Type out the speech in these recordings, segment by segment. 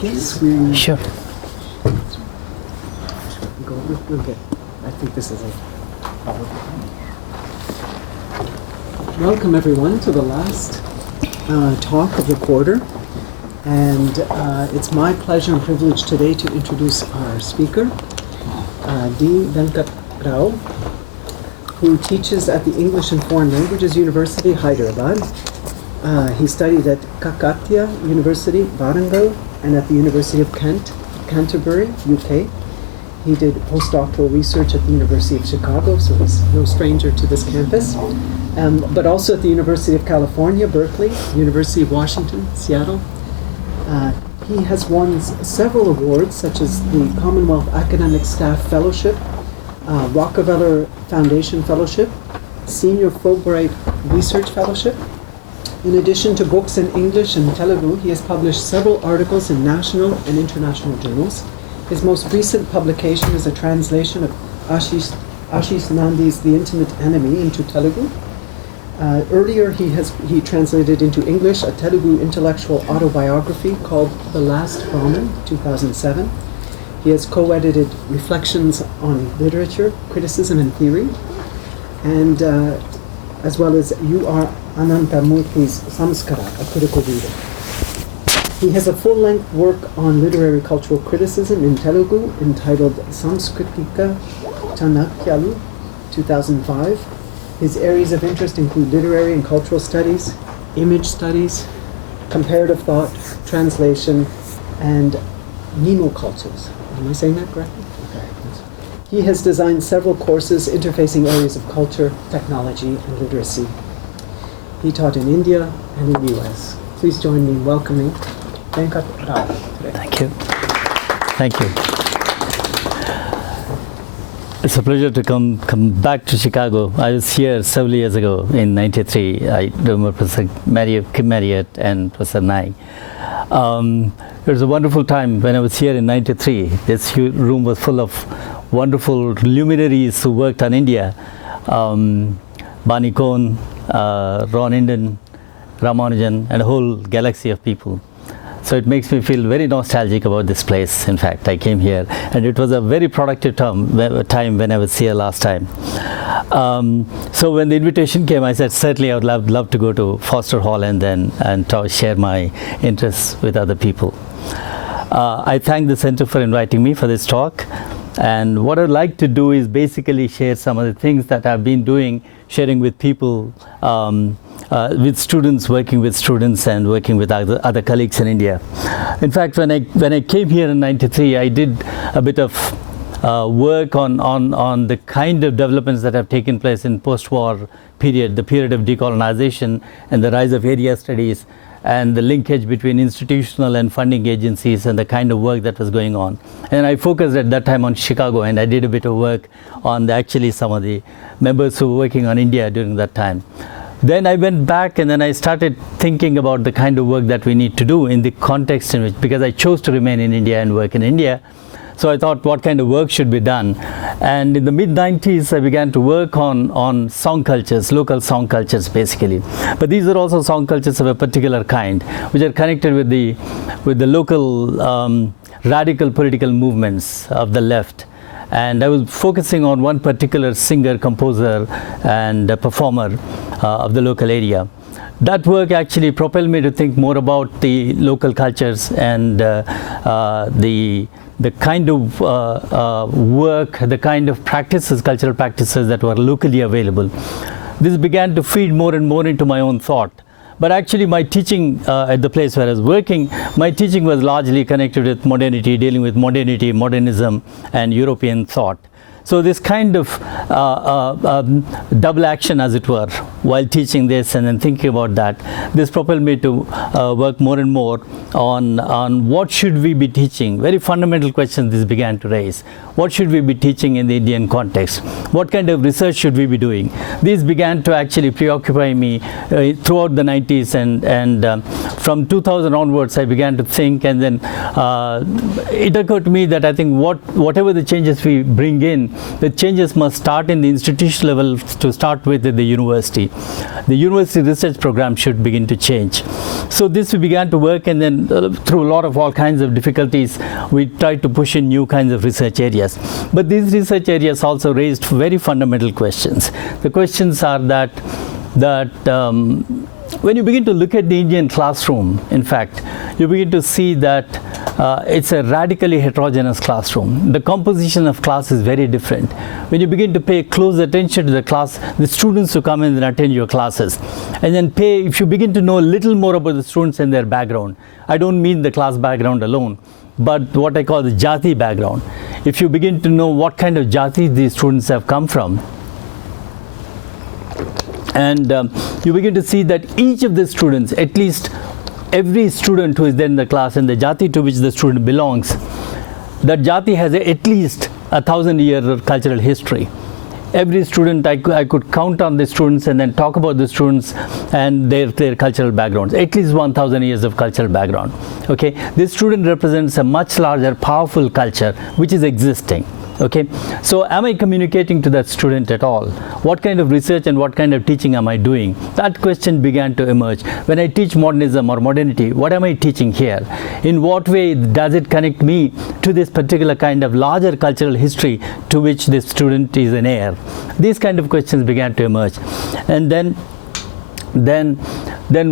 guess we... Sure. We'll get... I think this is it. Welcome everyone to the last talk of the quarter. And it's my pleasure and privilege today to introduce our speaker, Venkat Rao, who teaches at the English and Foreign Languages University, Hyderabad. He studied at Kakatiya University, Warangal, and at the University of Kent, Canterbury, UK. He did postdoctoral research at the University of Chicago, so he's no stranger to this campus. But also at the University of California, Berkeley, University of Washington, Seattle. He has won several awards, such as the Commonwealth Academic Staff Fellowship, Rockefeller Foundation Fellowship, Senior Fulbright Research Fellowship. In addition to books in English and Telugu, he has published several articles in national and international journals. His most recent publication is a translation of Ashish Nandi's The Intimate Enemy into Telugu. Earlier, he translated into English a Telugu intellectual autobiography called The Last Brahmin, 2007. He has co-edited Reflections on Literature, Criticism and Theory, and as well as U.R. Anantamurthy's Samskara, a critical reader. He has a full-length work on literary cultural criticism in Telugu entitled Samskritika Chanakyalu, 2005. His areas of interest include literary and cultural studies, image studies, comparative thought, translation, and Nemo cultures. Am I saying that correctly? Okay. He has designed several courses interfacing areas of culture, technology, and literacy. He taught in India and in the US. Please join me in welcoming Venkat Rao today. Thank you. Thank you. It's a pleasure to come back to Chicago. I was here several years ago in '93. I remember Professor Kim Marriott and Professor Nai. It was a wonderful time when I was here in '93. This room was full of wonderful luminaries who worked on India. Bani Kohn, Ron Inden, Ramanujan, and a whole galaxy of people. So it makes me feel very nostalgic about this place. In fact, I came here, and it was a very productive time when I was here last time. So when the invitation came, I said, certainly I would love to go to Foster Hall and share my interests with other people. I thank the center for inviting me for this talk. And what I'd like to do is basically share some of the things that I've been doing, sharing with people, with students, working with students, and working with other colleagues in India. In fact, when I came here in '93, I did a bit of work on the kind of developments that have taken place in post-war period, the period of decolonization and the rise of area studies, and the linkage between institutional and funding agencies and the kind of work that was going on. And I focused at that time on Chicago, and I did a bit of work on actually some of the members who were working on India during that time. Then I went back and then I started thinking about the kind of work that we need to do in the context in which, because I chose to remain in India and work in India. So I thought, what kind of work should be done? And in the mid-90s, I began to work on song cultures, local song cultures, basically. But these are also song cultures of a particular kind, which are connected with the local radical political movements of the left. And I was focusing on one particular singer, composer, and performer of the local area. That work actually propelled me to think more about the local cultures and the kind of work, the kind of practices, cultural practices that were locally available. This began to feed more and more into my own thought. But actually my teaching at the place where I was working, my teaching was largely connected with modernity, dealing with modernity, modernism, and European thought. So this kind of double action, as it were, while teaching this and then thinking about that, this propelled me to work more and more on what should we be teaching. Very fundamental questions this began to raise. What should we be teaching in the Indian context? What kind of research should we be doing? These began to actually preoccupy me throughout the 90s, and from 2000 onwards I began to think, and then it occurred to me that I think whatever the changes we bring in, the changes must start in the institutional level to start with at the university. university. The university research program should begin to change. So this we began to work, and then through a lot of all kinds of difficulties, we tried to push in new kinds of research areas. But these research areas also raised very fundamental questions. The questions are that when you begin to look at the Indian classroom, in fact, you begin to see that it's a radically heterogeneous classroom. The composition of class is very different. When you begin to pay close attention to the class, the students who come in and attend your classes, and then if you begin to know a little more about the students and their background, I don't mean the class background alone, but what I call the Jati background. If you begin to know what kind of Jati these students have come from, and you begin to see that each of the students, at least every student who is there in the class and the Jati to which the student belongs, that Jati has at least 1,000 years of cultural history. Every student, I could count on the students and then talk about the students and their cultural backgrounds, at least 1,000 years of cultural background. Okay, this student represents a much larger, powerful culture which is existing. Okay, so am I communicating to that student at all? What kind of research and what kind of teaching am I doing? That question began to emerge. When I teach modernism or modernity, what am I teaching here? In what way does it connect me to this particular kind of larger cultural history to which this student is an heir? These kind of questions began to emerge. And then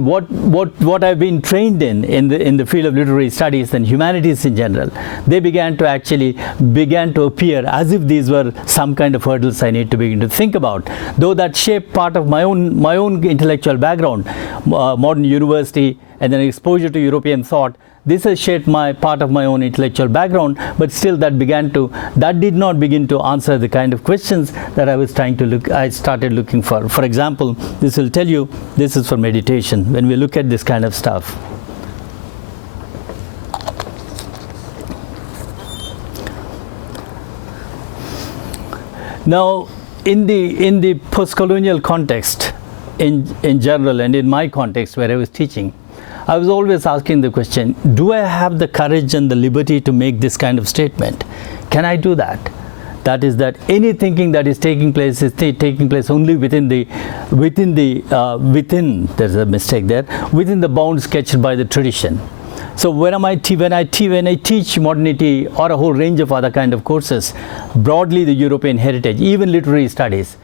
what I've been trained in the field of literary studies and humanities in general, they began to appear as if these were some kind of hurdles I need to begin to think about. Though that shaped part of my own intellectual background, modern university, and then exposure to European thought. This has shaped part of my own intellectual background, but still that did not begin to answer the kind of questions that I started looking for. For example, this will tell you, this is for meditation, when we look at this kind of stuff. Now, in the post-colonial context, in general, and in my context where I was teaching, I was always asking the question, do I have the courage and the liberty to make this kind of statement? Can I do that? That is, that any thinking that is taking place is taking place only within there's a mistake there, within the bounds sketched by the tradition. So when I teach modernity or a whole range of other kind of courses, broadly the European heritage, even literary studies,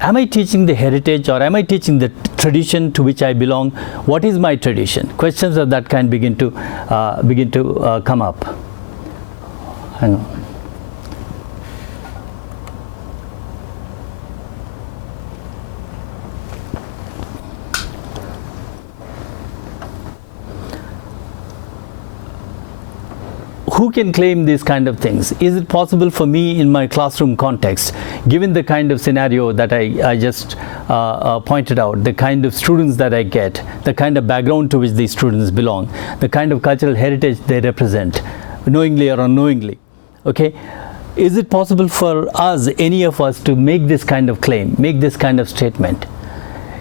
am I teaching the heritage or am I teaching the tradition to which I belong? What is my tradition? Questions of that kind begin to come up. Hang on. Who can claim these kind of things? Is it possible for me in my classroom context, given the kind of scenario that I just pointed out, the kind of students that I get, the kind of background to which these students belong, the kind of cultural heritage they represent, knowingly or unknowingly, okay? Is it possible for us, any of us, to make this kind of claim, make this kind of statement?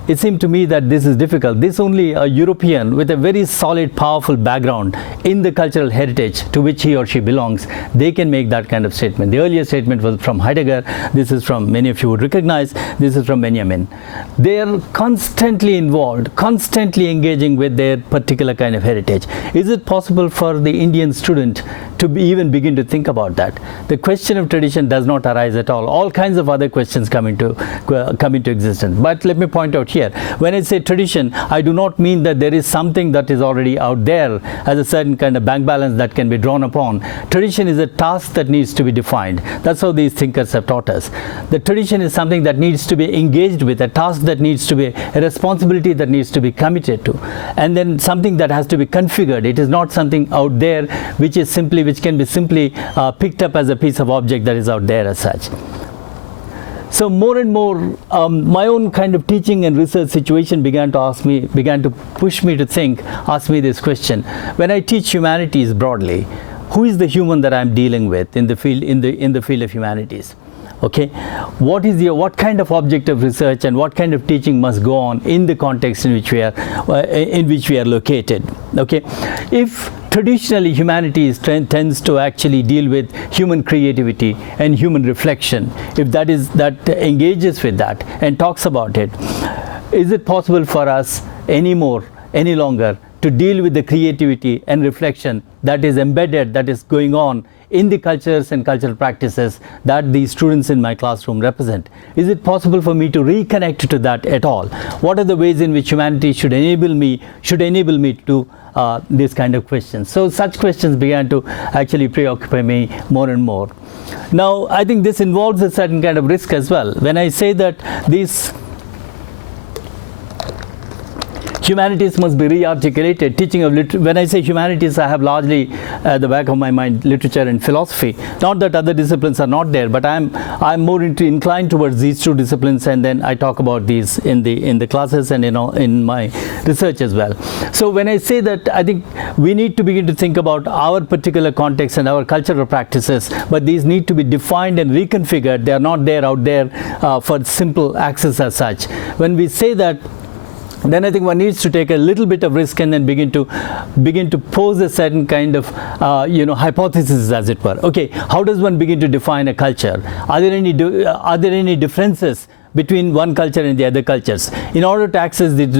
It seemed to me that this is difficult. This only a European with a very solid, powerful background in the cultural heritage to which he or she belongs, they can make that kind of statement. The earlier statement was from Heidegger. This is from, many of you would recognize, this is from Benjamin. They are constantly involved, constantly engaging with their particular kind of heritage. Is it possible for the Indian student to even begin to think about that? The question of tradition does not arise at all. All kinds of other questions come into existence. But let me point out here, when I say tradition, I do not mean that there is something that is already out there as a certain kind of bank balance that can be drawn upon. Tradition is a task that needs to be defined. That's how these thinkers have taught us. The tradition is something that needs to be engaged with, a task that needs to be, a responsibility that needs to be committed to, and then something that has to be configured. It is not something out there which can be simply picked up as a piece of object that is out there as such. So more and more, my own kind of teaching and research situation began to push me to ask me this question. When I teach humanities broadly, who is the human that I'm dealing with in the field of humanities? Okay, what kind of object of research and what kind of teaching must go on in the context in which we are located? Okay, if traditionally humanities tends to actually deal with human creativity and human reflection, if that engages with that and talks about it, is it possible for us anymore, any longer, to deal with the creativity and reflection that is embedded, that is going on in the cultures and cultural practices that the students in my classroom represent? Is it possible for me to reconnect to that at all? What are the ways in which humanity should enable me to these kind of questions? So such questions began to actually preoccupy me more and more. Now, I think this involves a certain kind of risk as well. When I say that these humanities must be re-articulated, teaching of when I say humanities, I have largely at the back of my mind literature and philosophy. Not that other disciplines are not there, but I'm more inclined towards these two disciplines, and then I talk about these in the classes and in my research as well. So when I say that, I think we need to begin to think about our particular context and our cultural practices, but these need to be defined and reconfigured. They are not there out there for simple access as such. When we say that, then I think one needs to take a little bit of risk and then begin to pose a certain kind of hypothesis, as it were. Okay, how does one begin to define a culture? Are there any differences between one culture and the other cultures? In order to access these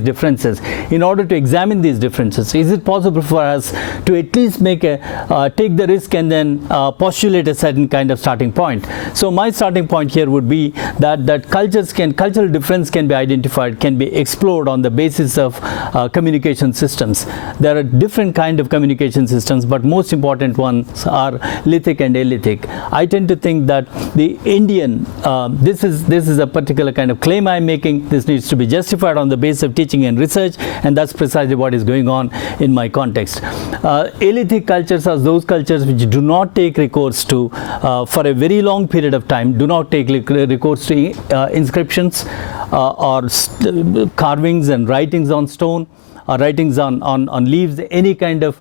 differences, in order to examine these differences, is it possible for us to at least take the risk and then postulate a certain kind of starting point? So my starting point here would be that cultural difference can be identified, can be explored on the basis of communication systems. There are different kind of communication systems, but most important ones are lithic and alithic. I tend to think that the Indian, this is a particular kind of claim I'm making. This needs to be justified on the basis of teaching and research, and that's precisely what is going on in my context. Alithic cultures are those cultures which do not take recourse to, for a very long period of time, do not take recourse to inscriptions or carvings and writings on stone, or writings on leaves, any kind of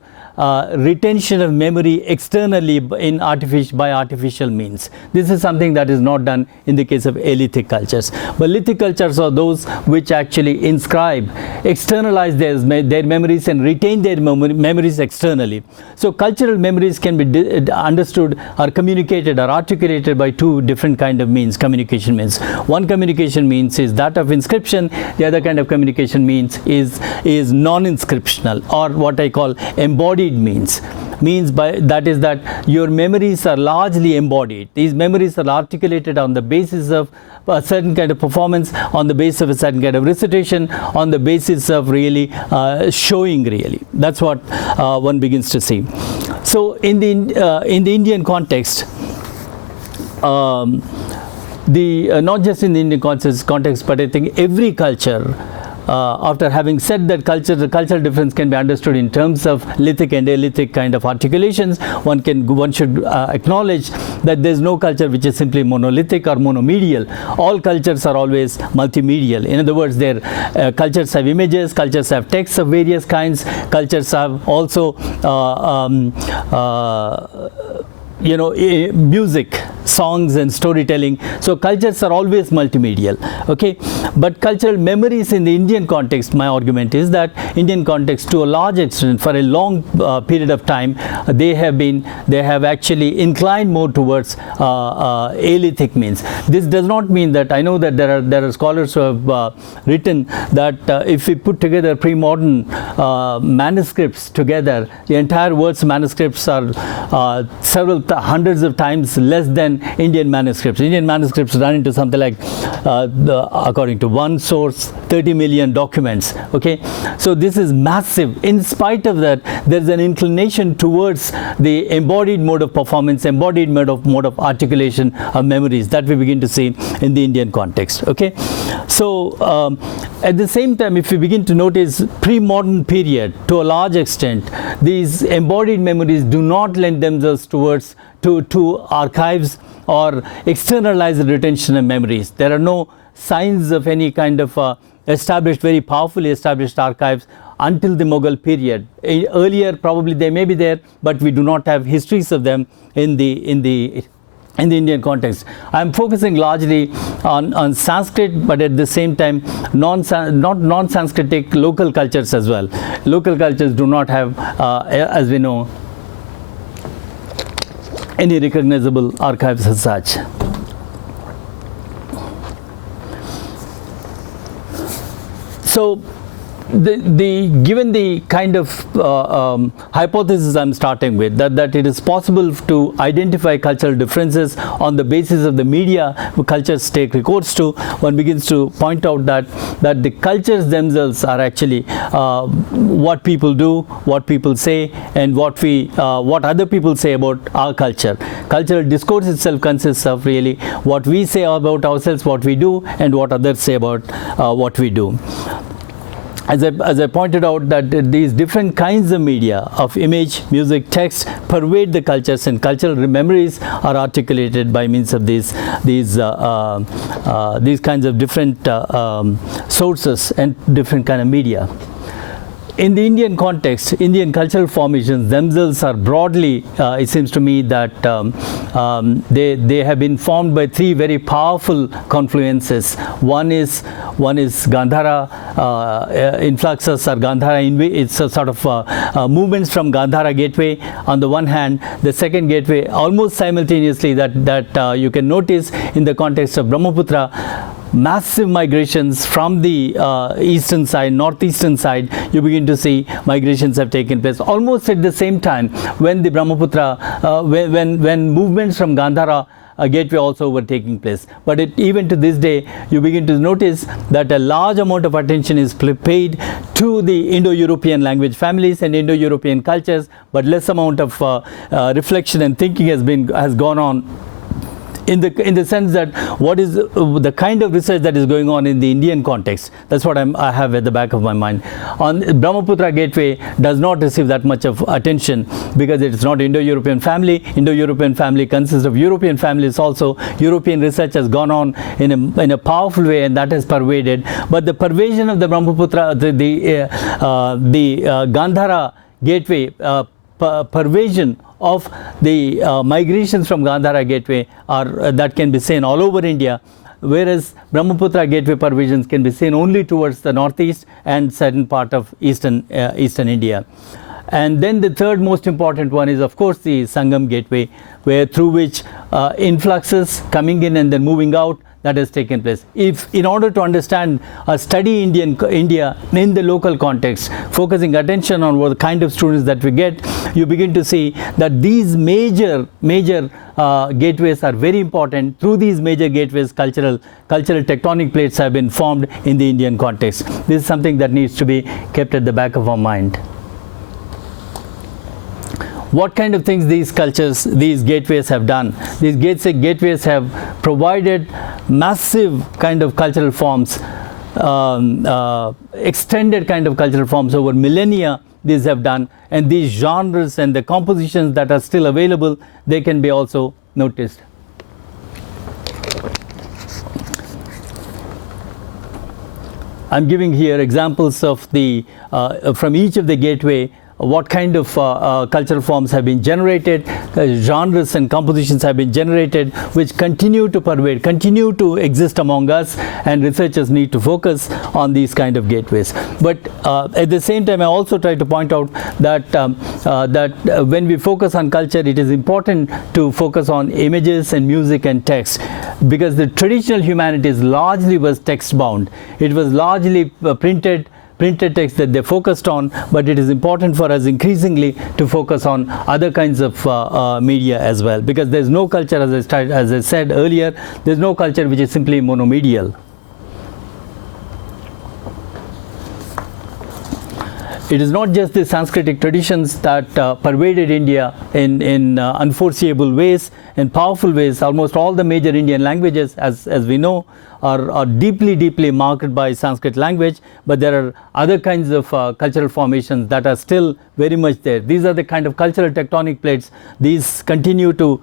retention of memory externally by artificial means. This is something that is not done in the case of alithic cultures. But lithic cultures are those which actually inscribe, externalize their memories and retain their memories externally. So cultural memories can be understood or communicated or articulated by two different kind of means, communication means. One communication means is that of inscription. The other kind of communication means is non-inscriptional, or what I call embodied means by that is that your memories are largely embodied. These memories are articulated on the basis of a certain kind of performance, on the basis of a certain kind of recitation, on the basis of really showing really. That's what one begins to see. So in the Indian context, not just in the Indian context, but I think every culture, after having said that the cultural difference can be understood in terms of lithic and alithic kind of articulations, one should acknowledge that there is no culture which is simply monolithic or monomedial. All cultures are always multimedial. In other words, their cultures have images, cultures have texts of various kinds, cultures have also music, songs and storytelling. So cultures are always multimedial. Okay, but cultural memories in the Indian context, my argument is that Indian context, to a large extent, for a long period of time, they have actually inclined more towards alithic means. This does not mean that, I know that there are scholars who have written that if we put together pre-modern manuscripts together, the entire world's manuscripts are several hundreds of times less than Indian manuscripts. Indian manuscripts run into something like, according to one source, 30 million documents. Okay, so this is massive. In spite of that, there is an inclination towards the embodied mode of performance, embodied mode of articulation of memories that we begin to see in the Indian context. Okay, so at the same time, if we begin to notice pre-modern period, to a large extent, these embodied memories do not lend themselves towards to archives or externalized retention of memories. There are no signs of any kind of very powerfully established archives until the Mughal period. Earlier, probably they may be there, but we do not have histories of them in the Indian context. I am focusing largely on Sanskrit, but at the same time not non-Sanskritic local cultures as well. Local cultures do not have, as we know, any recognizable archives as such. So given the kind of hypothesis I'm starting with, that it is possible to identify cultural differences on the basis of the media cultures take recourse to, one begins to point out that the cultures themselves are actually what people do, what people say, and what other people say about our culture. Cultural discourse itself consists of really what we say about ourselves, what we do, and what others say about what we do. As I pointed out, that these different kinds of media of image, music, text pervade the cultures, and cultural memories are articulated by means of these kinds of different sources and different kind of media. In the Indian context, Indian cultural formations themselves are broadly, it seems to me that they have been formed by three very powerful confluences. One is Gandhara influxes, or Gandhara, it's a sort of movements from Gandhara gateway on the one hand. The second gateway, almost simultaneously, that you can notice in the context of Brahmaputra, massive migrations from the eastern side, northeastern side. You begin to see migrations have taken place almost at the same time when the Brahmaputra, when movements from Gandhara gateway also were taking place. But even to this day, you begin to notice that a large amount of attention is paid to the Indo-European language families and Indo-European cultures, but less amount of reflection and thinking has gone on in the sense that what is the kind of research that is going on in the Indian context. That's what I have at the back of my mind. On Brahmaputra gateway does not receive that much of attention because it is not Indo-European family. Indo-European family consists of European families also. European research has gone on in a powerful way, and that has pervaded. But the pervasion of the Brahmaputra, the Gandhara gateway pervasion of the migrations from Gandhara gateway that can be seen all over India, whereas Brahmaputra gateway pervasions can be seen only towards the northeast and certain part of eastern India. And then the third most important one is, of course, the Sangam gateway, through which influxes coming in and then moving out, that has taken place. If in order to understand study India in the local context, focusing attention on what the kind of students that we get, you begin to see that these major gateways are very important. Through these major gateways, cultural tectonic plates have been formed in the Indian context. This is something that needs to be kept at the back of our mind. What kind of things these gateways have done? These gateways have provided massive kind of cultural forms, extended kind of cultural forms over millennia. These have done, and these genres and the compositions that are still available, they can be also noticed. I'm giving here examples of from each of the gateway, what kind of cultural forms have been generated, genres and compositions have been generated, which continue to pervade, continue to exist among us, and researchers need to focus on these kind of gateways. But at the same time, I also try to point out that when we focus on culture, it is important to focus on images and music and text, because the traditional humanities largely was text bound. It was largely printed text that they focused on, but it is important for us increasingly to focus on other kinds of media as well, because there is no culture, as I said earlier, there is no culture which is simply monomedial. It is not just the Sanskritic traditions that pervaded India in unforeseeable ways, in powerful ways. Almost all the major Indian languages, as we know, are deeply marked by Sanskrit language, but there are other kinds of cultural formations that are still very much there. These are the kind of cultural tectonic plates. These continue to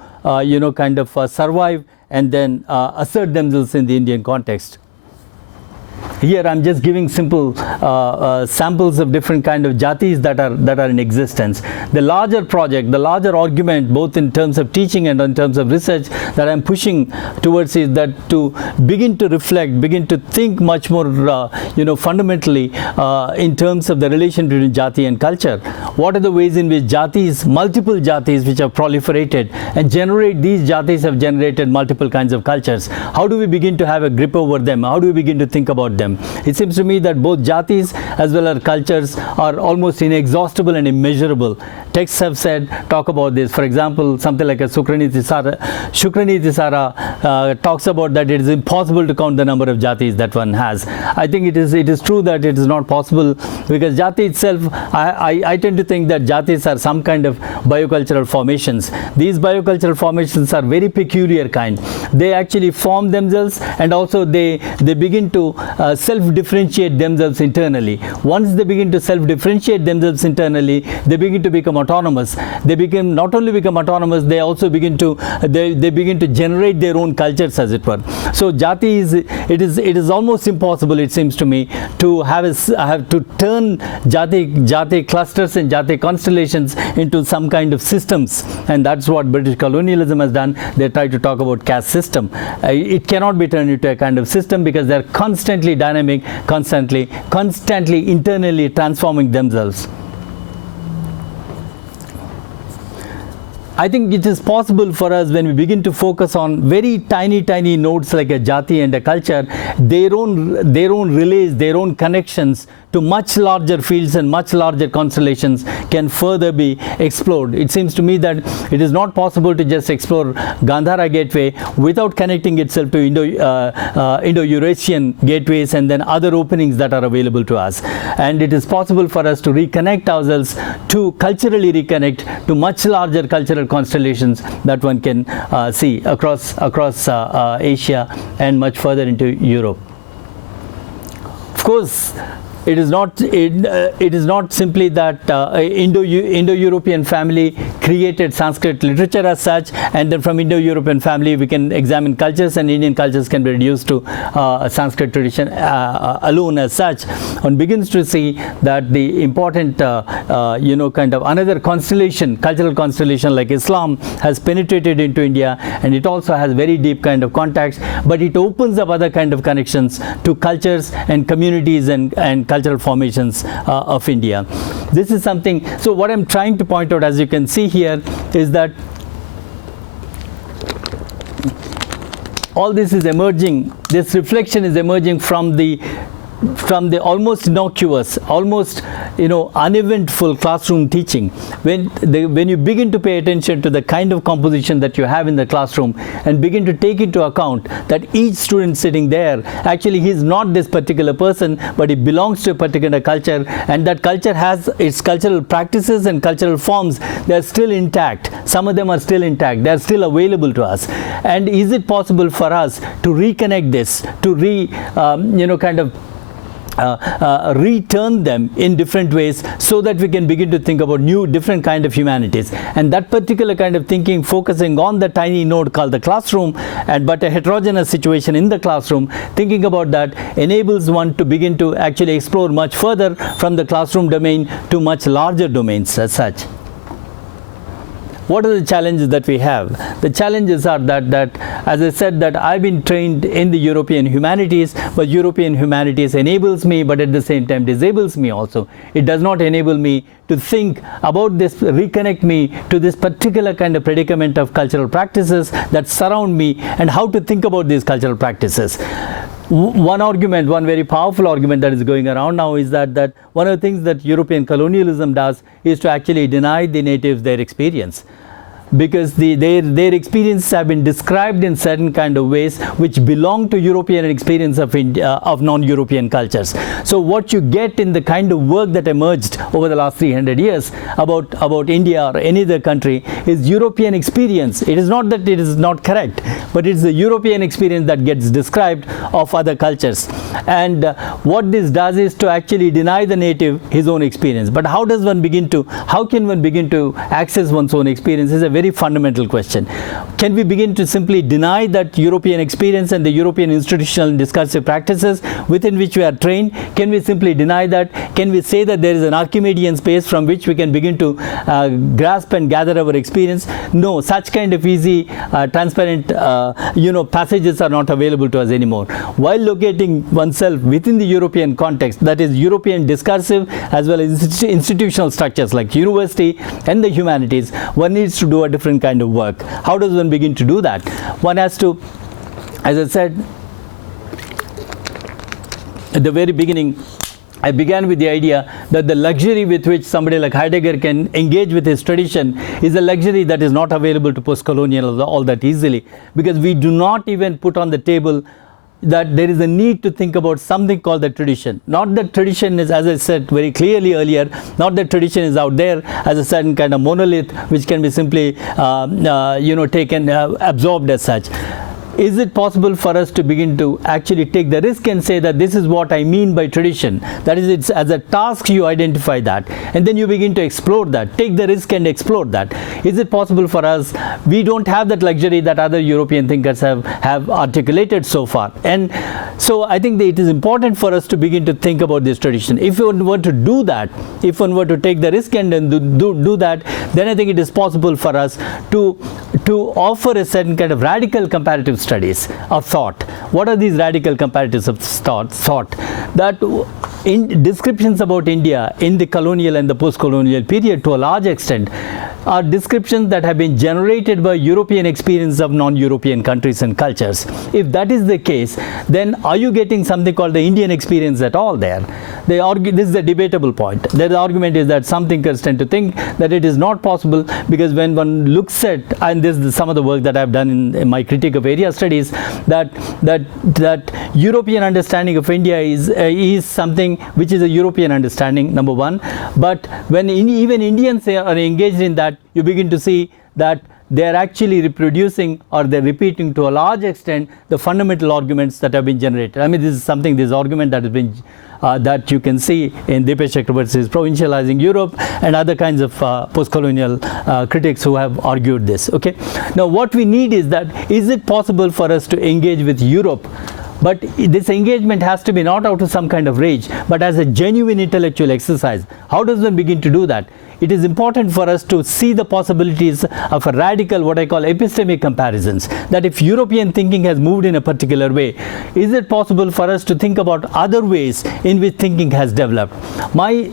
survive and then assert themselves in the Indian context. Here I'm just giving simple samples of different kind of jatis that are in existence. The larger project, the larger argument, both in terms of teaching and in terms of research, that I'm pushing towards is that to begin to reflect, begin to think much more fundamentally in terms of the relation between jati and culture. What are the ways in which jatis, multiple jatis which have proliferated and these jatis have generated multiple kinds of cultures? How do we begin to have a grip over them? How do we begin to think about them? them. It seems to me that both jatis as well as cultures are almost inexhaustible and immeasurable. Texts have said, talk about this. For example, something like a Shukraniti Sara talks about that it is impossible to count the number of jatis that one has. I think it is true that it is not possible, because jati itself, I tend to think that jatis are some kind of biocultural formations. These biocultural formations are very peculiar kind. They actually form themselves, and also they begin to self-differentiate themselves internally. Once they begin to self-differentiate themselves internally, they begin to become autonomous. They not only become autonomous, they also begin to generate their own cultures, as it were. So jati it is almost impossible, it seems to me, to have to turn jati clusters and jati constellations into some kind of systems, and that's what British colonialism has done. They try to talk about caste system. It cannot be turned into a kind of system, because they're constantly dynamic, constantly internally transforming themselves. I think it is possible for us, when we begin to focus on very tiny nodes like a jati and a culture, their own relays, their own connections to much larger fields and much larger constellations can further be explored. It seems to me that it is not possible to just explore Gandhara gateway without connecting itself to Indo-Eurasian gateways and then other openings that are available to us. And it is possible for us to reconnect ourselves, to culturally reconnect to much larger cultural constellations that one can see across Asia and much further into Europe. Of course, it is not simply that Indo-European family created Sanskrit literature as such, and then from Indo-European family we can examine cultures, and Indian cultures can be reduced to Sanskrit tradition alone as such. One begins to see that the important kind of another constellation, cultural constellation like Islam, has penetrated into India, and it also has very deep kind of contacts, but it opens up other kind of connections to cultures and communities and cultural formations of India. This is something. So what I'm trying to point out, as you can see here, is that all this is emerging, this reflection is emerging from the almost innocuous, almost uneventful classroom teaching. When you begin to pay attention to the kind of composition that you have in the classroom, and begin to take into account that each student sitting there, actually he is not this particular person, but he belongs to a particular culture, and that culture has its cultural practices and cultural forms. They are still intact. Some of them are still intact. They are still available to us. And is it possible for us to reconnect this, to return them in different ways, so that we can begin to think about different kind of humanities? And that particular kind of thinking, focusing on the tiny node called the classroom, but a heterogeneous situation in the classroom, thinking about that enables one to begin to actually explore much further from the classroom domain to much larger domains as such. What are the challenges that we have? The challenges are that as I said, that I've been trained in the European humanities, but European humanities enables me, but at the same time disables me also. It does not enable me to think about this, reconnect me to this particular kind of predicament of cultural practices that surround me, and how to think about these cultural practices. One argument, one very powerful argument that is going around now, is that one of the things that European colonialism does is to actually deny the natives their experience, because their experiences have been described in certain kind of ways which belong to European experience of non-European cultures. So what you get in the kind of work that emerged over the last 300 years about India or any other country is European experience. It is not that it is not correct, but it's the European experience that gets described of other cultures. And what this does is to actually deny the native his own experience. But how can one begin to access one's own experience is a very fundamental question. Can we begin to simply deny that European experience and the European institutional and discursive practices within which we are trained? Can we simply deny that? Can we say that there is an Archimedean space from which we can begin to grasp and gather our experience? No, such kind of easy, transparent, passages are not available to us anymore. While locating oneself within the European context, that is European discursive as well as institutional structures like university and the humanities, one needs to do a different kind of work. How does one begin to do that? One has to, as I said, at the very beginning, I began with the idea that the luxury with which somebody like Heidegger can engage with his tradition is a luxury that is not available to post-colonial all that easily, because we do not even put on the table that there is a need to think about something called the tradition. Not that tradition is, as I said very clearly earlier, not that tradition is out there as a certain kind of monolith which can be simply taken, absorbed as such. Is it possible for us to begin to actually take the risk and say that this is what I mean by tradition? That is, it's as a task you identify that, and then you begin to explore that, take the risk and explore that. Is it possible for us? We don't have that luxury that other European thinkers have articulated so far. And so I think that it is important for us to begin to think about this tradition. If one were to do that, if one were to take the risk and then do that, then I think it is possible for us to offer a certain kind of radical comparative studies of thought. What are these radical comparatives of thought? That in descriptions about India in the colonial and the post-colonial period, to a large extent, are descriptions that have been generated by European experience of non-European countries and cultures. If that is the case, then are you getting something called the Indian experience at all there? They argue, this is a debatable point. The argument is that some thinkers tend to think that it is not possible, because when one looks at, and this is some of the work that I've done in my critique of area studies, that European understanding of India is something which is a European understanding, number one. But when even Indians are engaged in that, you begin to see that they are actually reproducing, or they're repeating to a large extent, the fundamental arguments that have been generated. I mean, this argument that has been that you can see in Dipesh Chakrabarty's Provincializing Europe and other kinds of post-colonial critics who have argued this. Okay. Now, what we need is that, is it possible for us to engage with Europe? But this engagement has to be not out of some kind of rage, but as a genuine intellectual exercise. How does one begin to do that? It is important for us to see the possibilities of a radical, what I call epistemic comparisons, that if European thinking has moved in a particular way, is it possible for us to think about other ways in which thinking has developed?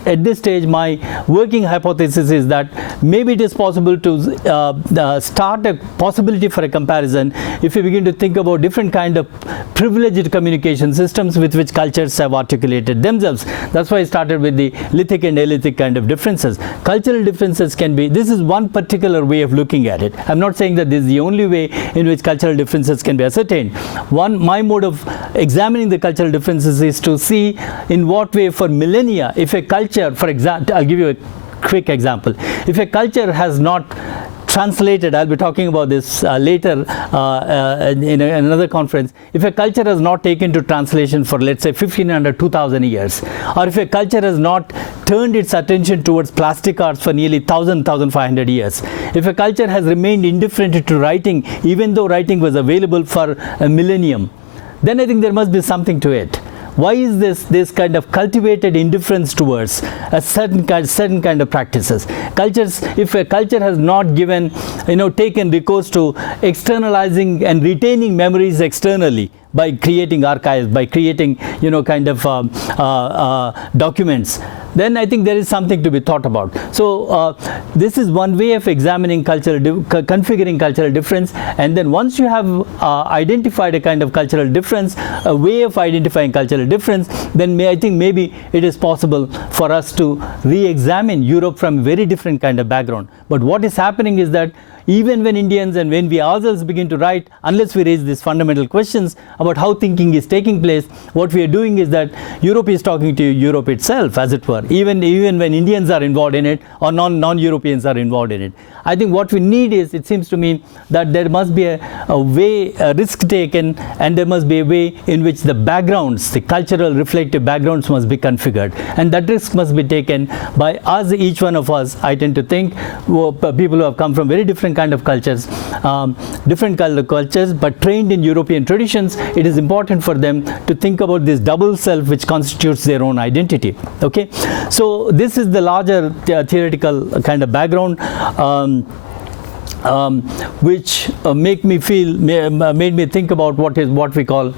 At this stage, my working hypothesis is that maybe it is possible to start a possibility for a comparison if we begin to think about different kind of privileged communication systems with which cultures have articulated themselves. That's why I started with the lithic and alithic kind of differences. Cultural differences can be, this is one particular way of looking at it. I'm not saying that this is the only way in which cultural differences can be ascertained. My mode of examining the cultural differences is to see in what way for millennia, if a culture, for example, I'll give you a quick example. If a culture has not translated, I'll be talking about this later in another conference. If a culture has not taken to translation for, let's say, 1500, 2000 years, or if a culture has not turned its attention towards plastic arts for nearly 1500 years, if a culture has remained indifferent to writing, even though writing was available for a millennium, then I think there must be something to it. Why is this kind of cultivated indifference towards a certain kind of practices? Cultures, if a culture has not taken recourse to externalizing and retaining memories externally by creating archives, by creating documents, then I think there is something to be thought about. So this is one way of examining configuring cultural difference. And then once you have identified a kind of cultural difference, a way of identifying cultural difference, then I think maybe it is possible for us to re-examine Europe from a very different kind of background. But what is happening is that even when Indians and when we ourselves begin to write, unless we raise these fundamental questions about how thinking is taking place, what we are doing is that Europe is talking to Europe itself, as it were, even when Indians are involved in it or non-Europeans are involved in it. I think what we need is, it seems to me, that there must be a risk taken, and there must be a way in which the backgrounds, the cultural reflective backgrounds must be configured. And that risk must be taken by us, each one of us, I tend to think, people who have come from very different kind of cultures, but trained in European traditions. It is important for them to think about this double self which constitutes their own identity. Okay, so this is the larger theoretical kind of background which made me think about what we call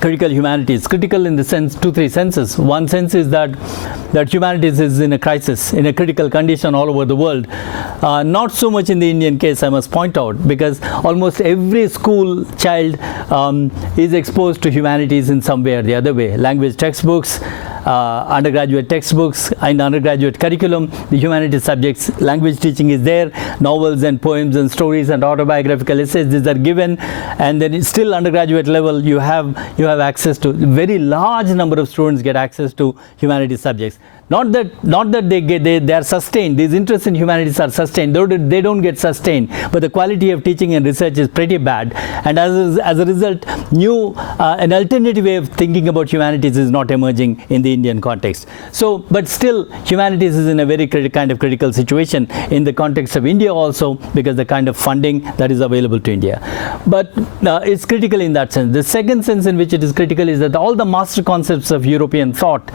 critical humanities. Critical in the sense, 2-3 senses. One sense is that that humanities is in a crisis, in a critical condition all over the world. Not so much in the Indian case, I must point out, because almost every school child is exposed to humanities in some way or the other way. Language textbooks, undergraduate textbooks, and undergraduate curriculum, the humanities subjects, language teaching is there, novels and poems and stories and autobiographical essays, these are given, and then it's still undergraduate level, you have access to, very large number of students get access to humanities subjects. Not that they are sustained, these interests in humanities are sustained, they don't get sustained, but the quality of teaching and research is pretty bad, and as a result, an alternative way of thinking about humanities is not emerging in the Indian context. So, but still, humanities is in a very critical situation in the context of India also, because the kind of funding that is available to India. But it's critical in that sense. The second sense in which it is critical is that all the master concepts of European thought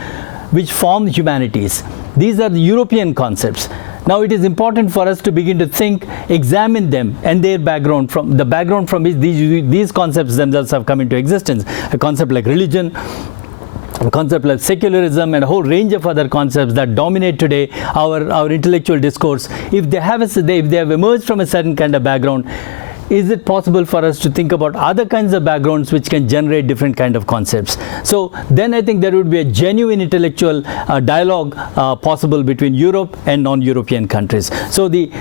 which form humanities, these are the European concepts. Now it is important for us to begin to think, examine them and their background, from the background from which these concepts themselves have come into existence. A concept like religion, a concept like secularism, and a whole range of other concepts that dominate today our intellectual discourse. If they have emerged from a certain kind of background, is it possible for us to think about other kinds of backgrounds which can generate different kind of concepts? So then I think there would be a genuine intellectual dialogue possible between Europe and non-European countries. So the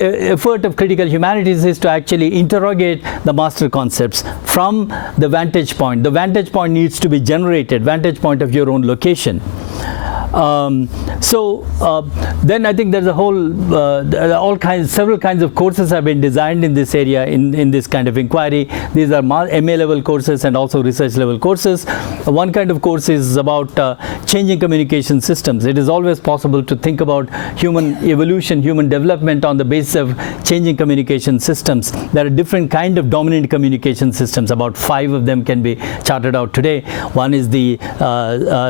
effort of critical humanities is to actually interrogate the master concepts from the vantage point. The vantage point needs to be generated, vantage point of your own location. Then I think there's a whole, several kinds of courses have been designed in this area, in this kind of inquiry. These are MA level courses and also research level courses. One kind of course is about changing communication systems. It is always possible to think about human evolution, human development on the basis of changing communication systems. There are different kind of dominant communication systems. About 5 of them can be charted out today. One is the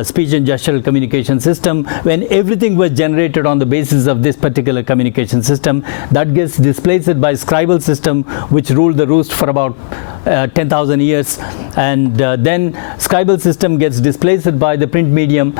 speech and gestural communication system, when everything was generated on the basis of this particular communication system. That gets displaced by scribal system, which ruled the roost for about 10,000 years, and then scribal system gets displaced by the print medium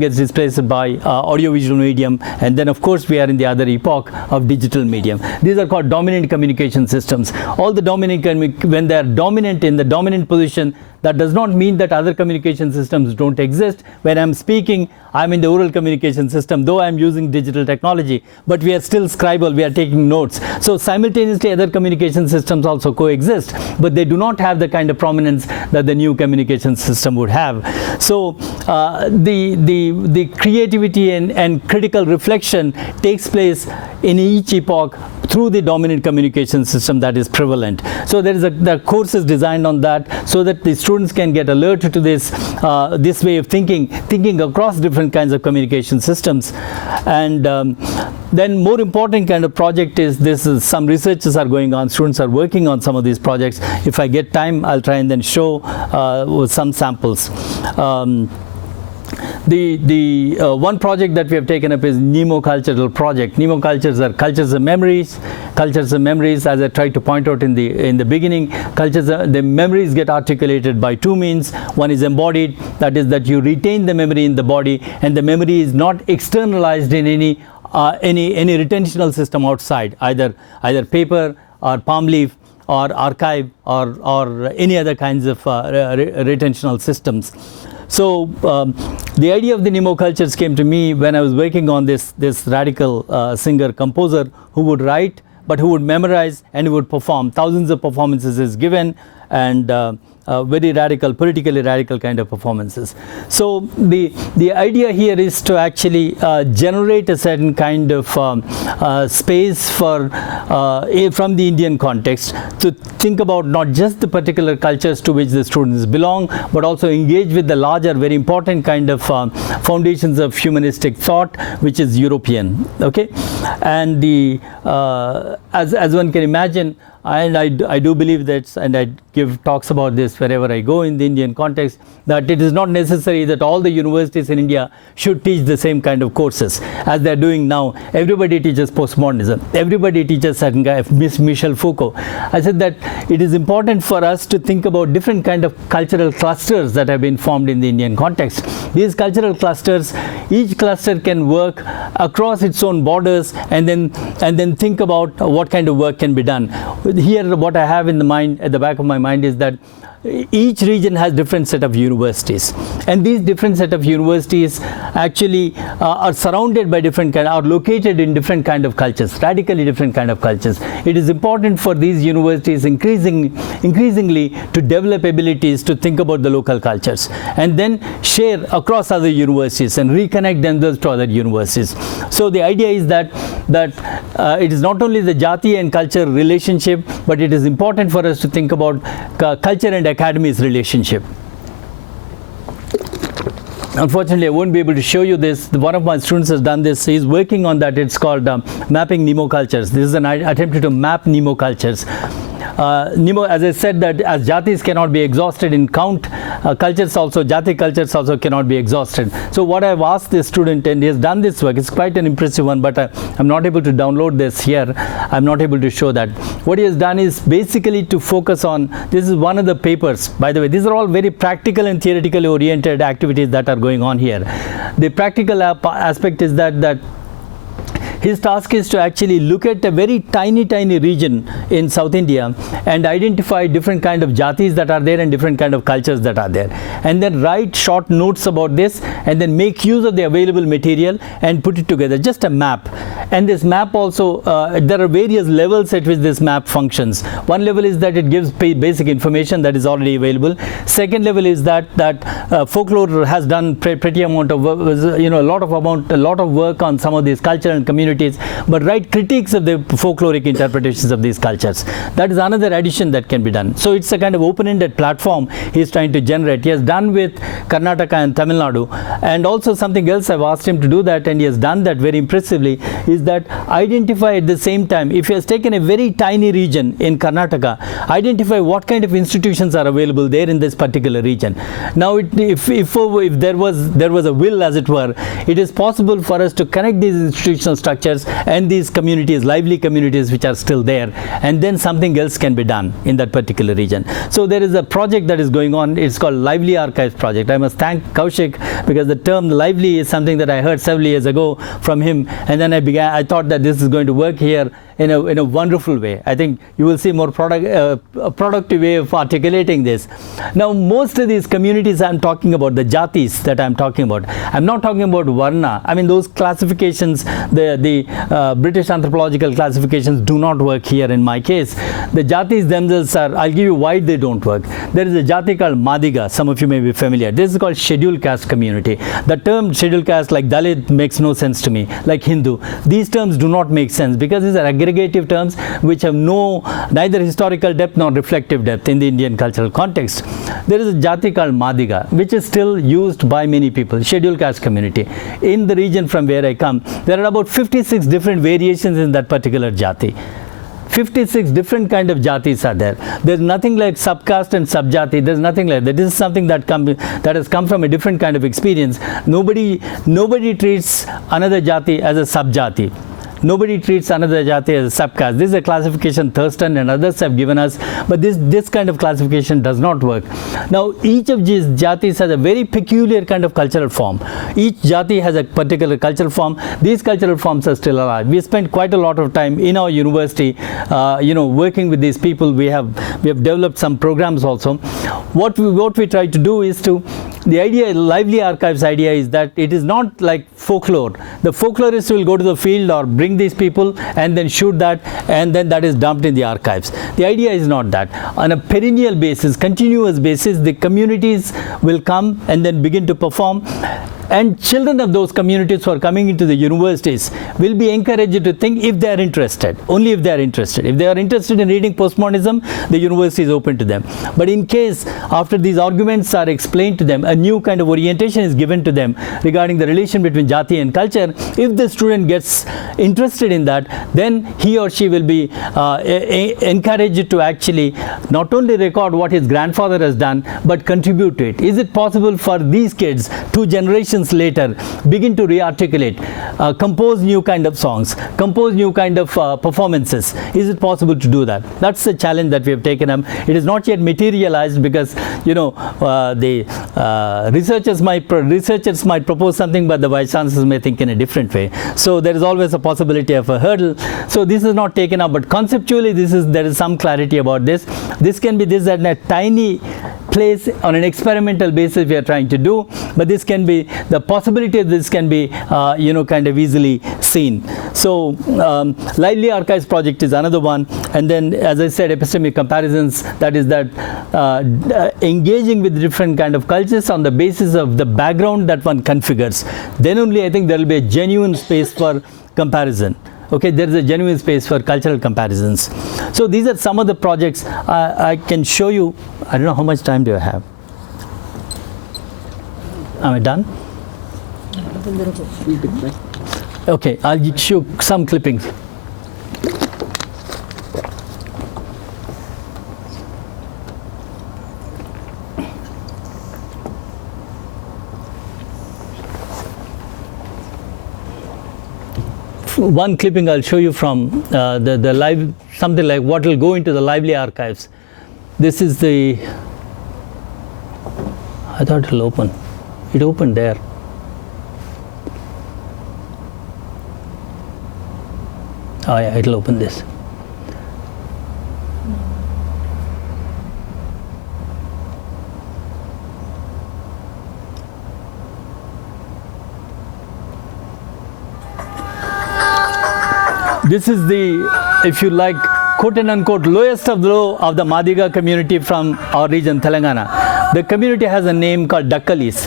gets displaced by audiovisual medium, and then of course we are in the other epoch of digital medium. These are called dominant communication systems. All the dominant, when they are dominant in the dominant position, that does not mean that other communication systems don't exist. When I'm speaking, I'm in the oral communication system, though I'm using digital technology, but we are still scribal, we are taking notes. So simultaneously other communication systems also coexist, but they do not have the kind of prominence that the new communication system would have. So the creativity and critical reflection takes place in each epoch through the dominant communication system that is prevalent. So the course is designed on that, so that the students can get alert to this way of thinking across different kinds of communication systems. And then more important kind of project is some researches are going on, students are working on some of these projects. If I get time, I'll try and then show some samples. The one project that we have taken up is Nemo cultural project. Nemo cultures are cultures of memories. Cultures of memories, as I tried to point out in the beginning, the memories get articulated by 2 means. One is embodied, that is that you retain the memory in the body, and the memory is not externalized in any retentional system outside, either paper or palm leaf or archive or any other kinds of retentional systems. So the idea of the Nemo cultures came to me when I was working on this radical singer-composer who would write, but who would memorize and who would perform. Thousands of performances is given, and very radical, politically radical kind of performances. So the idea here is to actually generate a certain kind of space for from the Indian context to think about not just the particular cultures to which the students belong, but also engage with the larger, very important kind of foundations of humanistic thought, which is European. Okay, and as one can imagine, and I do believe that, and I give talks about this wherever I go in the Indian context, that it is not necessary that all the universities in India should teach the same kind of courses as they are doing now. Everybody teaches postmodernism. Everybody teaches certain guy, Michel Foucault. I said that it is important for us to think about different kind of cultural clusters that have been formed in the Indian context. These cultural clusters, each cluster can work across its own borders, and then think about what kind of work can be done. Here, what I have in the mind, at the back of my mind, is that each region has different set of universities, and these different set of universities actually are surrounded by different kind, are located in different kind of cultures, radically different kind of cultures. It is important for these universities increasingly to develop abilities to think about the local cultures, and then share across other universities and reconnect themselves to other universities. So the idea is that it is not only the Jati and culture relationship, but it is important for us to think about culture and academy's relationship. Unfortunately, I won't be able to show you this. One of my students has done this. He's working on that. It's called mapping Nemo cultures. This is an attempt to map Nemo cultures. Nemo, as I said, that as Jatis cannot be exhausted in count, cultures also, Jati cultures also cannot be exhausted. So what I've asked this student, and he has done this work, it's quite an impressive one, but I'm not able to download this here. I'm not able to show that. What he has done is basically to focus on, this is one of the papers, by the way, these are all very practical and theoretically oriented activities that are going on here. The practical aspect is that his task is to actually look at a very tiny region in South India and identify different kind of Jatis that are there and different kind of cultures that are there, and then write short notes about this, and then make use of the available material and put it together, just a map. And this map also, there are various levels at which this map functions. One level is that it gives basic information that is already available. Second level is that folklore has done pretty amount of work, a lot of work on some of these culture and communities, but write critiques of the folkloric interpretations of these cultures. That is another addition that can be done. So it's a kind of open-ended platform he is trying to generate. He has done with Karnataka and Tamil Nadu, and also something else I've asked him to do that, and he has done that very impressively, is that identify at the same time, if he has taken a very tiny region in Karnataka, identify what kind of institutions are available there in this particular region. Now, if there was a will, as it were, it is possible for us to connect these institutional structures and these communities, lively communities which are still there, and then something else can be done in that particular region. So there is a project that is going on. It's called Lively Archives Project. I must thank Kaushik, because the term lively is something that I heard several years ago from him, and then I thought that this is going to work here in a wonderful way. I think you will see more productive way of articulating this. Now, most of these communities I'm talking about, the Jatis that I'm talking about, I'm not talking about Varna. I mean, those classifications, the British anthropological classifications do not work here in my case. The Jatis themselves are, I'll give you why they don't work. There is a Jati called Madiga, some of you may be familiar. This is called scheduled caste community. The term scheduled caste, like Dalit, makes no sense to me, like Hindu. These terms do not make sense, because these are aggregative terms which have neither historical depth nor reflective depth in the Indian cultural context. There is a Jati called Madiga, which is still used by many people, scheduled caste community. In the region from where I come, there are about 56 different variations in that particular Jati. 56 different kind of Jatis are there. There's nothing like subcaste and subjati. There's nothing like that. This is something that has come from a different kind of experience. Nobody treats another Jati as a subjati. Nobody treats another Jati as a subcaste. This is a classification Thurston and others have given us, but this kind of classification does not work. Now, each of these Jatis has a very peculiar kind of cultural form. Each Jati has a particular cultural form. These cultural forms are still alive. We spent quite a lot of time in our university, working with these people. We have developed some programs also. What we try to do is the idea, Lively Archives idea, is that it is not like folklore. The folklorist will go to the field or bring these people and then shoot that, and then that is dumped in the archives. The idea is not that. On a perennial basis, continuous basis, the communities will come and then begin to perform. And children of those communities who are coming into the universities will be encouraged to think if they are interested, only if they are interested. If they are interested in reading postmodernism, the university is open to them. But in case after these arguments are explained to them, a new kind of orientation is given to them regarding the relation between Jati and culture, if the student gets interested in that, then he or she will be encouraged to actually not only record what his grandfather has done, but contribute to it. Is it possible for these kids, 2 generations later, begin to rearticulate, compose new kind of songs, compose new kind of performances? Is it possible to do that? That's the challenge that we have taken up. It is not yet materialized because, you know, the researchers might propose something, but the vice chancellors may think in a different way. So there is always a possibility of a hurdle. So this is not taken up, but conceptually there is some clarity about this. This can be this at a tiny place on an experimental basis we are trying to do, but this can be, the possibility of this can be you know, kind of easily seen. So Lively Archives project is another one, and then as I said, epistemic comparisons, that is that engaging with different kind of cultures on the basis of the background that one configures, then only I think there will be a genuine space for comparison. Okay, there is a genuine space for cultural comparisons. So these are some of the projects I can show you. I don't know how much time do I have. Am I done? Okay, I'll show some clippings. One clipping I'll show you from the live, something like what will go into the Lively Archives. This is the, I thought it'll open. It opened there. Oh yeah, it'll open this. This is the, if you like, quote and unquote, lowest of the low of the Madiga community from our region, Telangana. The community has a name called Dakkalis.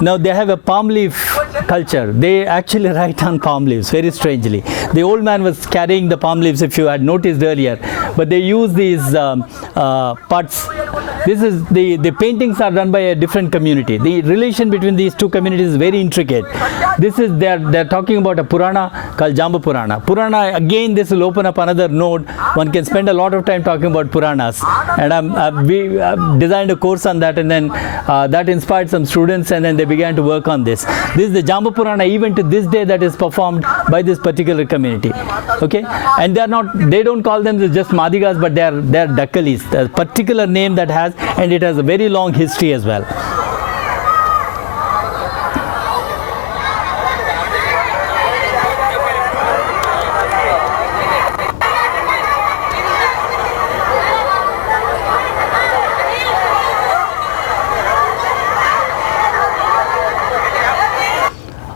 Now they have a palm leaf culture. They actually write on palm leaves, very strangely. The old man was carrying the palm leaves, if you had noticed earlier, but they use these pots. This is the paintings are done by a different community. The relation between these two communities is very intricate. This is, they're talking about a Purana called Jambupurana. Purana, again, this will open up another node. One can spend a lot of time talking about Puranas, and we designed a course on that, and then that inspired some students, and then they began to work on this. This is the Jambupurana, even to this day, that is performed by this particular community. Okay, and they don't call them just Madigas, but they're Dakkalis, a particular name that has, and it has a very long history as well.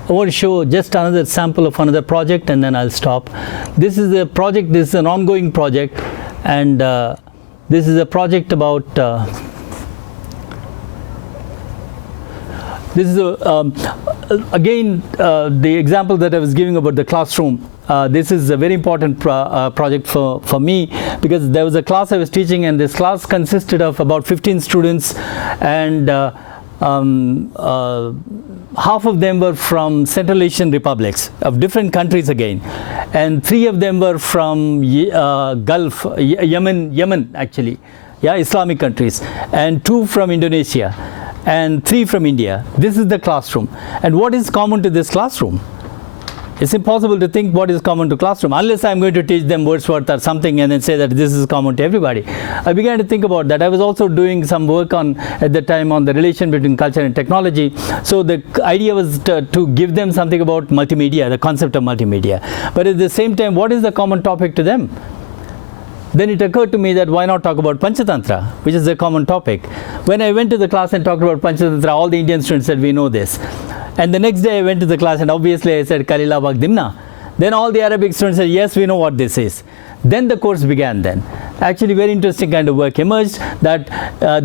I want to show just another sample of another project, and then I'll stop. This is a project, this is an ongoing project, and this is a project about this is again the example that I was giving about the classroom. This is a very important project for me, because there was a class I was teaching, and this class consisted of about 15 students, and half of them were from Central Asian republics of different countries again, and 3 of them were from Gulf, Yemen actually, yeah, Islamic countries, and 2 from Indonesia, and 3 from India. This is the classroom. And what is common to this classroom? It's impossible to think what is common to classroom, unless I'm going to teach them Wordsworth or something and then say that this is common to everybody. I began to think about that. I was also doing some work on, at the time, on the relation between culture and technology. So the idea was to give them something about multimedia, the concept of multimedia. But at the same time, what is the common topic to them? Then it occurred to me that why not talk about Panchatantra, which is a common topic. When I went to the class and talked about Panchatantra, all the Indian students said, we know this. And the next day I went to the class, and obviously I said Kalila Bag Dimna. Then all the Arabic students said, yes, we know what this is. Then the course began then. Actually very interesting kind of work emerged, that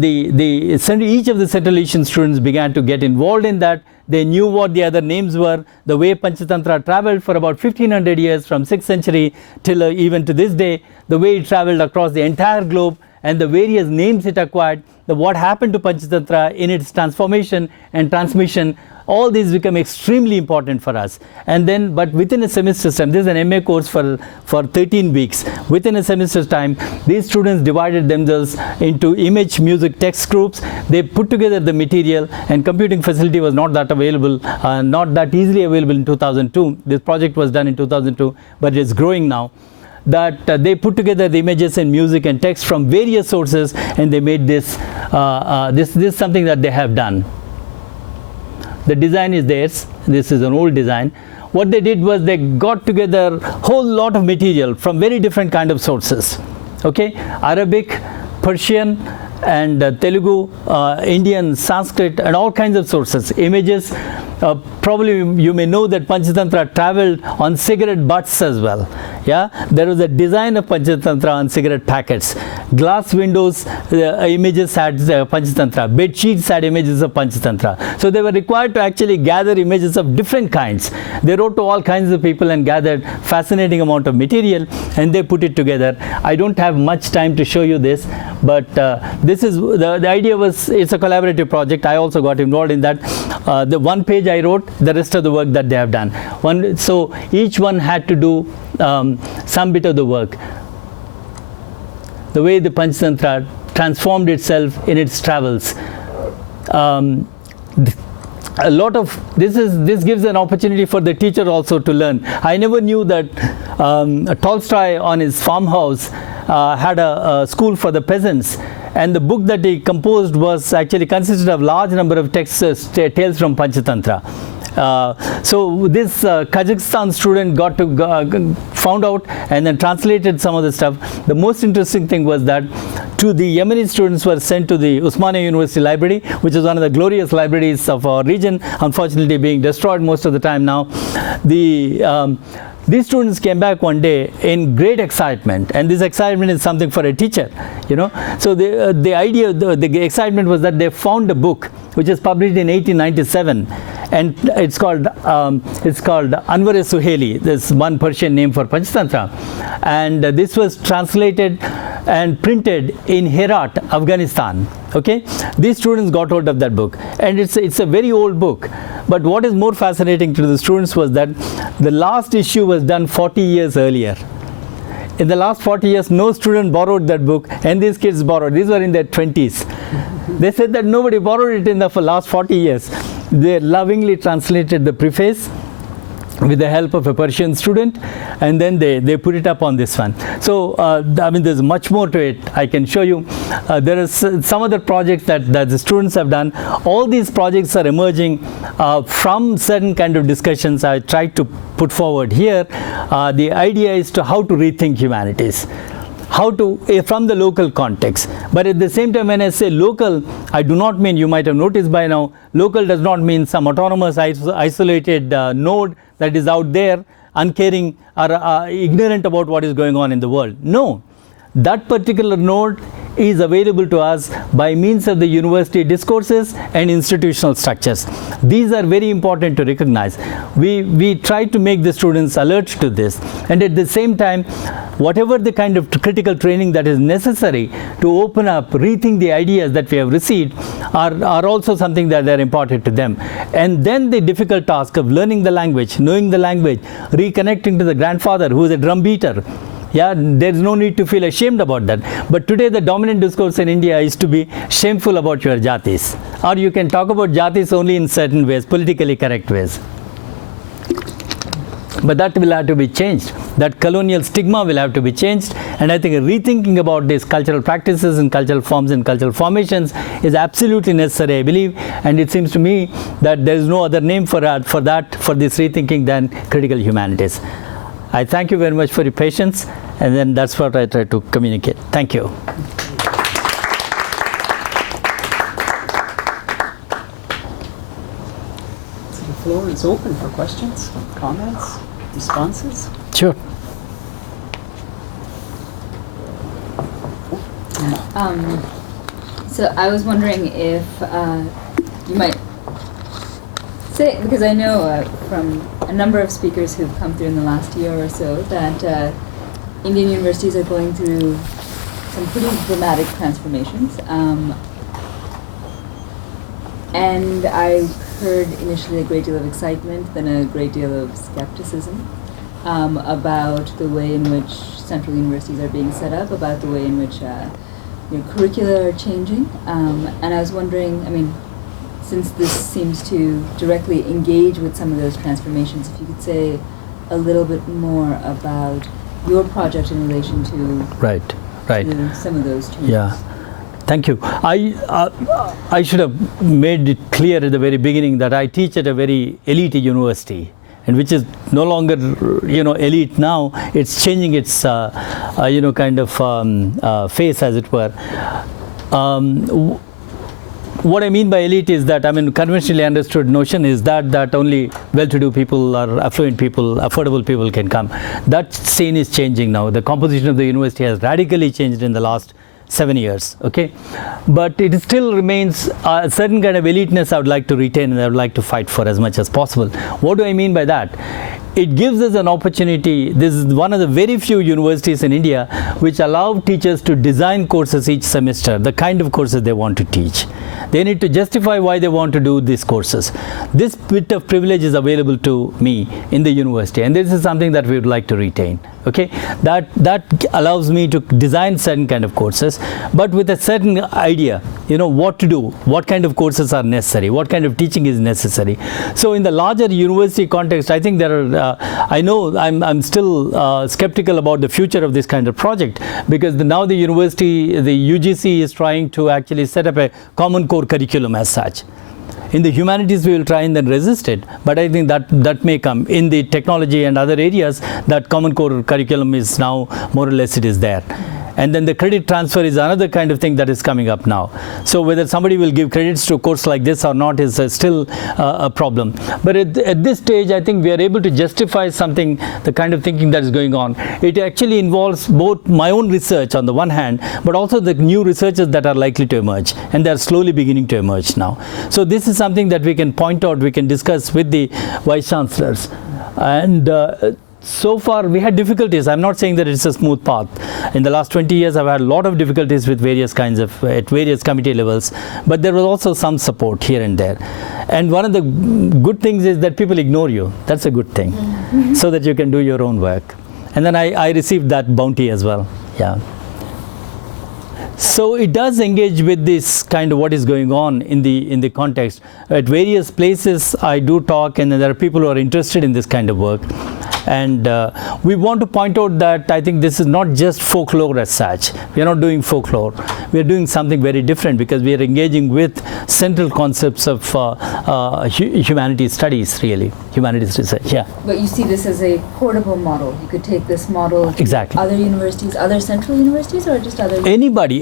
each of the Central Asian students began to get involved in that. They knew what the other names were. The way Panchatantra traveled for about 1500 years from 6th century till even to this day, the way it traveled across the entire globe and the various names it acquired, what happened to Panchatantra in its transformation and transmission, all these become extremely important for us. And then, but within a semester's time, this is an MA course for 13 weeks. Within a semester's time, these students divided themselves into image, music, text groups. They put together the material, and computing facility was not that available, not that easily available in 2002. This project was done in 2002, but it's growing now. That they put together the images and music and text from various sources, and they made this. This is something that they have done. The design is theirs. This is an old design. What they did was they got together a whole lot of material from very different kind of sources. Okay, Arabic, Persian, and Telugu, Indian, Sanskrit, and all kinds of sources. Images. Probably you may know that Panchatantra traveled on cigarette butts as well. Yeah, there was a design of Panchatantra on cigarette packets. Glass windows, images had Panchatantra. Bed sheets had images of Panchatantra. So they were required to actually gather images of different kinds. They wrote to all kinds of people and gathered fascinating amount of material, and they put it together. I don't have much time to show you this, but this is the idea was it's a collaborative project. I also got involved in that. The one page I wrote, the rest of the work that they have done. So each one had to do some bit of the work. The way the Panchatantra transformed itself in its travels. A lot of this gives an opportunity for the teacher also to learn. I never knew that Tolstoy on his farmhouse had a school for the peasants. And the book that he composed was actually consisted of large number of texts, tales from Panchatantra. So this Kazakhstan student found out and then translated some of the stuff. The most interesting thing was that the Yemeni students were sent to the Osmania University Library, which is one of the glorious libraries of our region, unfortunately being destroyed most of the time now. These students came back one day in great excitement, and this excitement is something for a teacher, you know. So the idea, the excitement was that they found a book which is published in 1897, and it's called Anwar-e Suhaili. This one Persian name for Panchatantra, and this was translated and printed in Herat, Afghanistan. Okay, these students got hold of that book, and it's a very old book. But what is more fascinating to the students was that the last issue was done 40 years earlier. In the last 40 years, no student borrowed that book, and these kids borrowed. These were in their 20s. They said that nobody borrowed it in the last 40 years. They lovingly translated the preface with the help of a Persian student, and then they put it up on this one. So I mean, there's much more to it. I can show you. There are some other projects that the students have done. All these projects are emerging from certain kind of discussions I tried to put forward here. The idea is how to rethink humanities. How to, from the local context. But at the same time, when I say local, I do not mean, you might have noticed by now, local does not mean some autonomous, isolated node that is out there, uncaring or ignorant about what is going on in the world. No, that particular node is available to us by means of the university discourses and institutional structures. These are very important to recognize. We try to make the students alert to this, and at the same time, whatever the kind of critical training that is necessary to open up, rethink the ideas that we have received are also something that are important to them. And then the difficult task of learning the language, knowing the language, reconnecting to the grandfather who is a drum beater. Yeah, there is no need to feel ashamed about that. But today the dominant discourse in India is to be shameful about your jatis. Or you can talk about jatis only in certain ways, politically correct ways. But that will have to be changed. That colonial stigma will have to be changed. And I think rethinking about these cultural practices and cultural forms and cultural formations is absolutely necessary, I believe. And it seems to me that there is no other name for this rethinking than critical humanities. I thank you very much for your patience, and then that's what I try to communicate. Thank you. So the floor is open for questions, comments, responses. Sure. So I was wondering if you might say, because I know from a number of speakers who've come through in the last year or so, that Indian universities are going through some pretty dramatic transformations. And I heard initially a great deal of excitement, then a great deal of skepticism about the way in which central universities are being set up, about the way in which curricula are changing. And I was wondering, I mean, since this seems to directly engage with some of those transformations, if you could say a little bit more about your project in relation to, to some of those changes. Yeah. Thank you. I should have made it clear at the very beginning that I teach at a very elite university, and which is no longer elite now. It's changing its face, as it were. What I mean by elite is that, I mean, conventionally understood notion is that only well-to-do people or affluent people, affordable people can come. That scene is changing now. The composition of the university has radically changed in the last 7 years, okay? But it still remains a certain kind of eliteness I would like to retain and I would like to fight for as much as possible. What do I mean by that? It gives us an opportunity. This is one of the very few universities in India which allow teachers to design courses each semester, the kind of courses they want to teach. They need to justify why they want to do these courses. This bit of privilege is available to me in the university, and this is something that we would like to retain. Okay, that allows me to design certain kind of courses, but with a certain idea, what to do, what kind of courses are necessary, what kind of teaching is necessary. So in the larger university context, I think there are, I know I'm still skeptical about the future of this kind of project, because now the university, the UGC is trying to actually set up a common core curriculum as such. In the humanities, we will try and then resist it, but I think that may come. In the technology and other areas, that common core curriculum is now more or less it is there. And then the credit transfer is another kind of thing that is coming up now. So whether somebody will give credits to a course like this or not is still a problem. But at this stage, I think we are able to justify something, the kind of thinking that is going on. It actually involves both my own research on the one hand, but also the new researches that are likely to emerge. And they are slowly beginning to emerge now. So this is something that we can point out, we can discuss with the vice chancellors. And so far we had difficulties. I'm not saying that it's a smooth path. In the last 20 years I've had a lot of difficulties with various kinds of, at various committee levels, but there was also some support here and there. And one of the good things is that people ignore you. That's a good thing. So that you can do your own work. And then I received that bounty as well. Yeah. So it does engage with this kind of what is going on in the context. At various places I do talk, and there are people who are interested in this kind of work. And we want to point out that I think this is not just folklore as such. We are not doing folklore. We are doing something very different, because we are engaging with central concepts of humanities studies, really, humanities research. Yeah. But you see this as a portable model. You could take this model to exactly. Other universities, other central universities, or just other?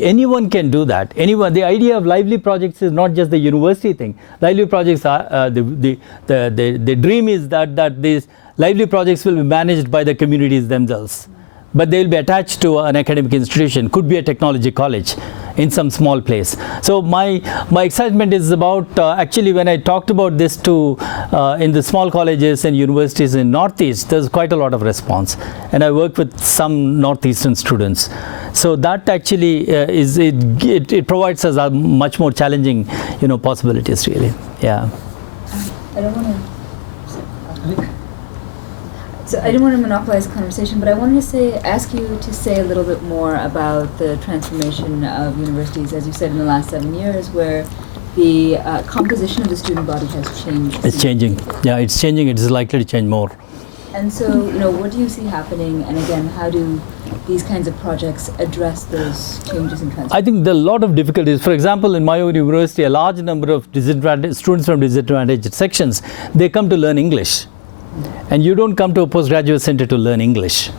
Anyone can do that. Anyone. The idea of lively projects is not just the university thing. Lively projects are the dream is that these lively projects will be managed by the communities themselves, but they will be attached to an academic institution, could be a technology college in some small place. So my excitement is about actually when I talked about this to in the small colleges and universities in Northeast, there's quite a lot of response, and I work with some Northeastern students. So that actually it provides us a much more challenging possibilities, really. Yeah. I don't want to. So I didn't want to monopolize the conversation, but I wanted to ask you to say a little bit more about the transformation of universities, as you said, in the last 7 years, where the composition of the student body has changed. It's changing. Yeah, it's changing. It is likely to change more. And so, what do you see happening? And again, how do these kinds of projects address those changes in transformation? I think there are a lot of difficulties. For example, in my own university, a large number of students from disadvantaged sections, they come to learn English. And you don't come to a postgraduate center to learn English.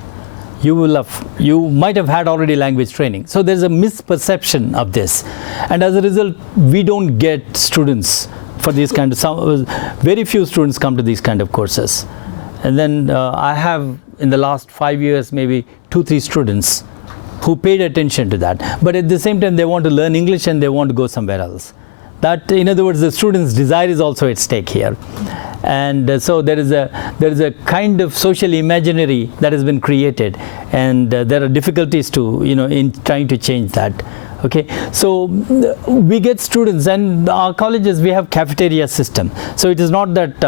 You might have had already language training. So there's a misperception of this. And as a result, we don't get students for these kind of, very few students come to these kind of courses. And then I have, in the last 5 years, maybe 2-3 students who paid attention to that. But at the same time, they want to learn English and they want to go somewhere else. That, in other words, the student's desire is also at stake here. And so there is a kind of social imaginary that has been created, and there are difficulties to, in trying to change that. Okay, so we get students, and our colleges, we have cafeteria system. So it is not that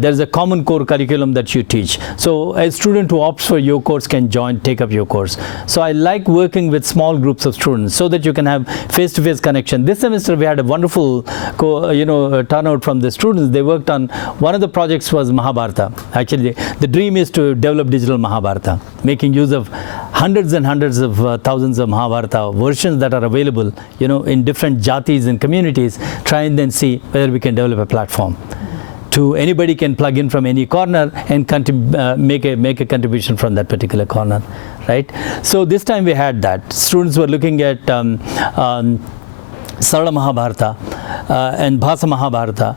there is a common core curriculum that you teach. So a student who opts for your course can take up your course. So I like working with small groups of students so that you can have face-to-face connection. This semester we had a wonderful turnout from the students. They worked on, one of the projects was Mahabharata. Actually, the dream is to develop digital Mahabharata, making use of hundreds and hundreds of thousands of Mahabharata versions that are available, in different jatis and communities. Try and then see whether we can develop a platform to anybody can plug in from any corner and make a contribution from that particular corner, right? So this time we had that. Students were looking at Sarala Mahabharata and Bhasa Mahabharata,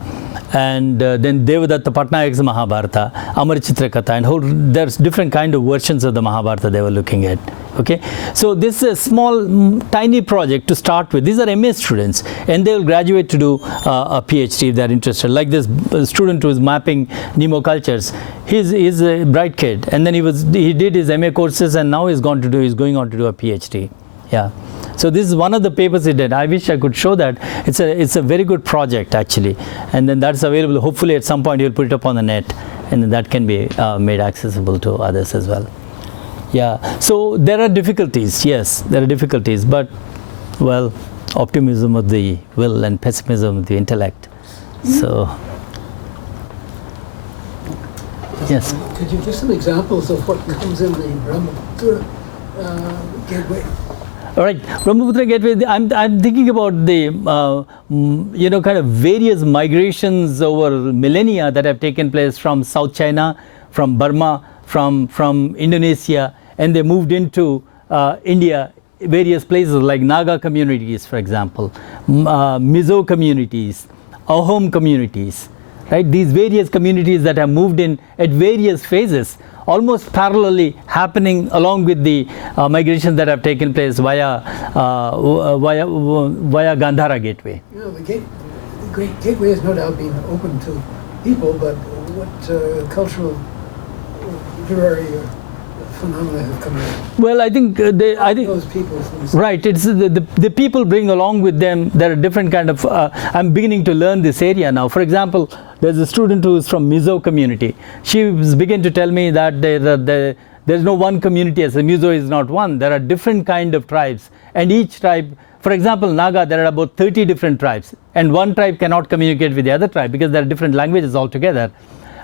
and then Devadatta Patnayak's Mahabharata, Amar Chitrakatha, and there's different kind of versions of the Mahabharata they were looking at. Okay, so this is a small, tiny project to start with. These are MA students, and they will graduate to do a PhD if they're interested. Like this student who is mapping Nemo cultures, he's a bright kid, and then he did his MA courses, and now he's going on to do a PhD. Yeah. So this is one of the papers he did. I wish I could show that. It's a very good project actually, and then that's available. Hopefully at some point you'll put it up on the net, and then that can be made accessible to others as well. Yeah. So there are difficulties. Yes, there are difficulties, but well, optimism of the will and pessimism of the intellect. So yes. Could you give some examples of what comes in the Brahmaputra gateway? All right, Brahmaputra Gateway, I'm thinking about the, kind of various migrations over millennia that have taken place from South China, from Burma, from Indonesia, and they moved into India, various places like Naga communities, for example, Mizo communities, Ahom communities, right? These various communities that have moved in at various phases, almost parallelly happening along with the migrations that have taken place via Gandhara Gateway. The Great Gateway has no doubt been open to people, but what cultural, literary phenomena have come out? Well, I think those people. Right. It's the people bring along with them. There are different kind of. I'm beginning to learn this area now. For example, there's a student who is from Mizo community. She began to tell me that there's no one community as a Mizo is not one. There are different kind of tribes, and each tribe. For example, Naga, there are about 30 different tribes, and one tribe cannot communicate with the other tribe because there are different languages altogether.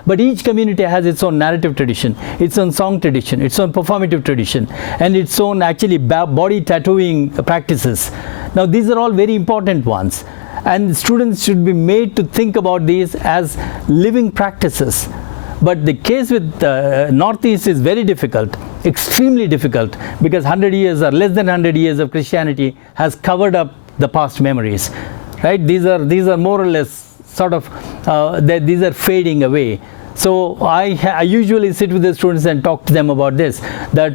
But each community has its own narrative tradition, its own song tradition, its own performative tradition, and its own actually body tattooing practices. Now these are all very important ones, and students should be made to think about these as living practices. But the case with Northeast is very difficult, extremely difficult, because 100 years or less than 100 years of Christianity has covered up the past memories, right? These are more or less sort of these are fading away. So I usually sit with the students and talk to them about this, that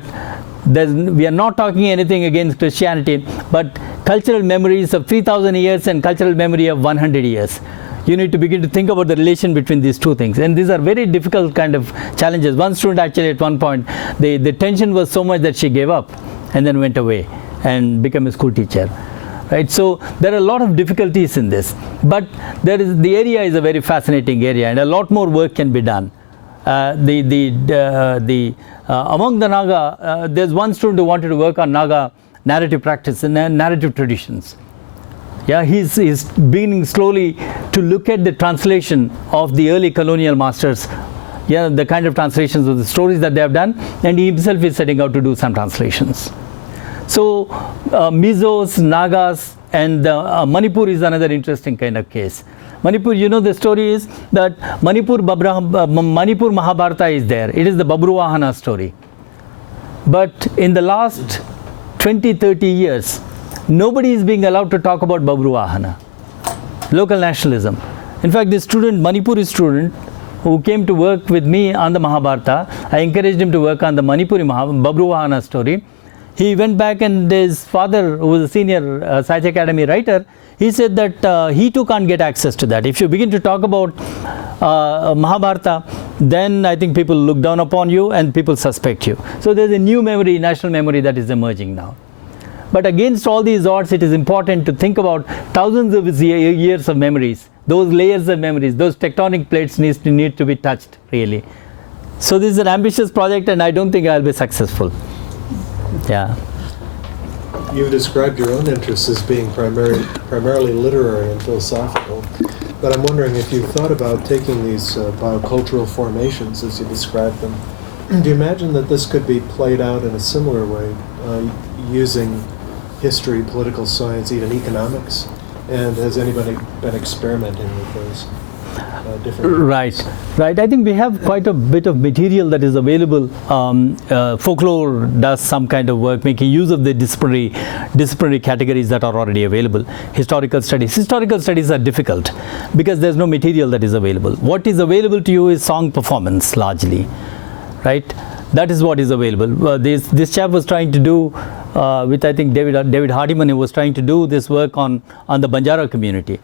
we are not talking anything against Christianity, but cultural memories of 3,000 years and cultural memory of 100 years. You need to begin to think about the relation between these two things, and these are very difficult kind of challenges. One student actually at one point, the tension was so much that she gave up and then went away and became a school teacher. Right, so there are a lot of difficulties in this, but the area is a very fascinating area, and a lot more work can be done. Among the Naga, there's one student who wanted to work on Naga narrative practice and narrative traditions. Yeah, he's beginning slowly to look at the translation of the early colonial masters. Yeah, the kind of translations of the stories that they have done, and he himself is setting out to do some translations. So Mizos, Nagas, and Manipur is another interesting kind of case. Manipur, the story is that Manipur Mahabharata is there. It is the Babruwahana story. But in the last 20-30 years, nobody is being allowed to talk about Babruwahana, local nationalism. In fact, this student, Manipuri student, who came to work with me on the Mahabharata, I encouraged him to work on the Manipuri Babruwahana story. he went back, and his father, who was a senior Sahitya Academy writer, he said that he too can't get access to that. If you begin to talk about Mahabharata, then I think people look down upon you and people suspect you. So there's a new memory, national memory, that is emerging now. But against all these odds, it is important to think about thousands of years of memories. Those layers of memories, those tectonic plates need to be touched, really. So this is an ambitious project, and I don't think I'll be successful. Yeah. You've described your own interests as being primarily literary and philosophical, but I'm wondering if you've thought about taking these biocultural formations as you described them. Do you imagine that this could be played out in a similar way, using history, political science, even economics? And has anybody been experimenting with those different? Right. I think we have quite a bit of material that is available. Folklore does some kind of work making use of the disciplinary categories that are already available. Historical studies are difficult because there's no material that is available. What is available to you is song performance largely, right? That is what is available. This chap was trying to do, with I think David Hardiman, who was trying to do this work on the Banjara community.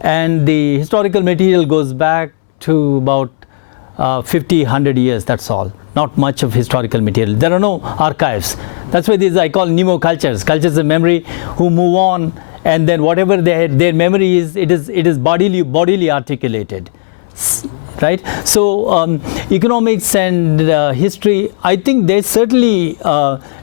And the historical material goes back to about 50, 100 years, that's all. Not much of historical material. There are no archives. That's why these I call Nemo cultures of memory, who move on, and then whatever their memory is, it is bodily articulated. Right? So economics and history, I think they certainly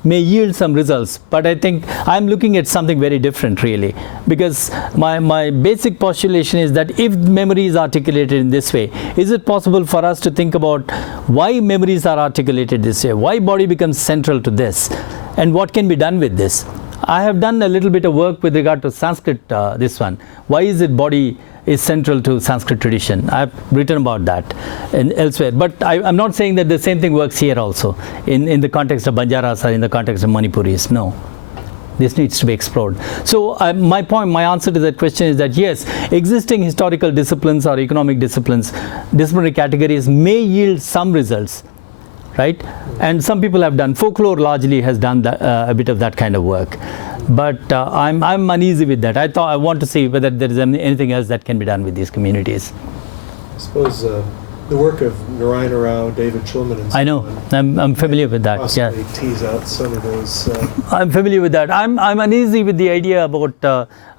may yield some results, but I think I'm looking at something very different, really, because my basic postulation is that if memory is articulated in this way, is it possible for us to think about why memories are articulated this way, why body becomes central to this, and what can be done with this? I have done a little bit of work with regard to Sanskrit, this one. Why is it body is central to Sanskrit tradition? I've written about that elsewhere. But I'm not saying that the same thing works here also, in the context of Banjaras or in the context of Manipuris. No. This needs to be explored. So my answer to that question is that yes, existing historical disciplines or economic disciplines, disciplinary categories may yield some results, right? And some people have done. Folklore largely has done a bit of that kind of work. But I'm uneasy with that. I want to see whether there is anything else that can be done with these communities. I suppose the work of Narayana Rao, David Shulman, and so I know. I'm familiar with that. Possibly Yeah. tease out some of those. I'm familiar with that. I'm uneasy with the idea about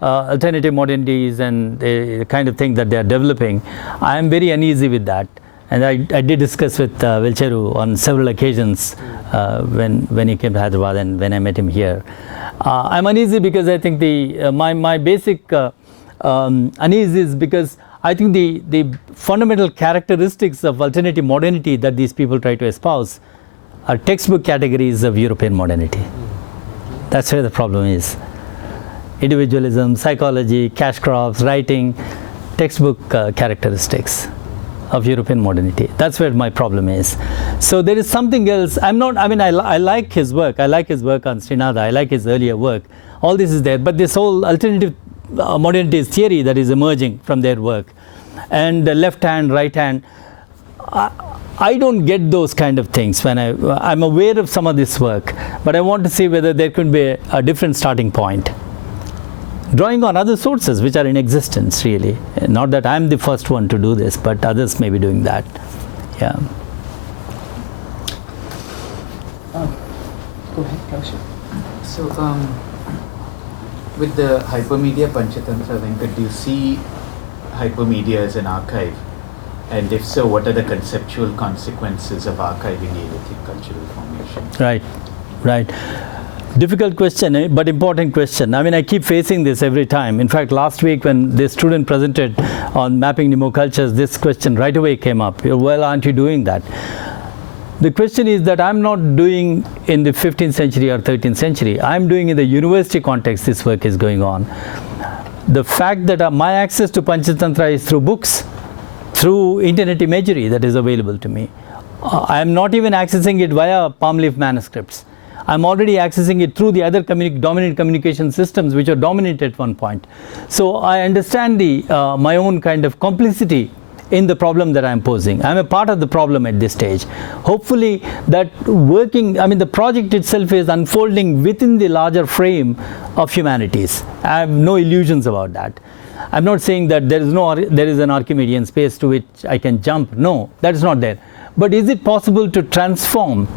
alternative modernities and the kind of thing that they are developing. I'm very uneasy with that. And I did discuss with Vilcheru on several occasions when he came to Hyderabad and when I met him here. I'm uneasy because I think my basic unease is because I think the fundamental characteristics of alternative modernity that these people try to espouse are textbook categories of European modernity. That's where the problem is. Individualism, psychology, cash crops, writing, textbook characteristics of European modernity. That's where my problem is. So there is something else. I like his work. I like his work on Srinada. I like his earlier work. All this is there. But this whole alternative modernity theory that is emerging from their work, and the left hand, right hand, I don't get those kind of things when I'm aware of some of this work, but I want to see whether there could be a different starting point. Drawing on other sources which are in existence, really. Not that I'm the first one to do this, but others may be doing that. Yeah. Go ahead, Kaushik. So, with the hypermedia Panchatantra, Venkat, do you see hypermedia as an archive? And if so, what are the conceptual consequences of archiving Lithic cultural formation? Right. Difficult question, but important question. I keep facing this every time. In fact, last week when this student presented on mapping Nemo cultures, this question right away came up. Well, aren't you doing that? The question is that I'm not doing in the 15th century or 13th century. I'm doing in the university context this work is going on. The fact that my access to Panchatantra is through books, through internet imagery that is available to me. I'm not even accessing it via palm leaf manuscripts. I'm already accessing it through the other dominant communication systems which are dominant at one point. So I understand my own kind of complicity in the problem that I'm posing. I'm a part of the problem at this stage. Hopefully that the project itself is unfolding within the larger frame of humanities. I have no illusions about that. I'm not saying that there is an Archimedean space to which I can jump. No, that is not there. But is it possible to transform,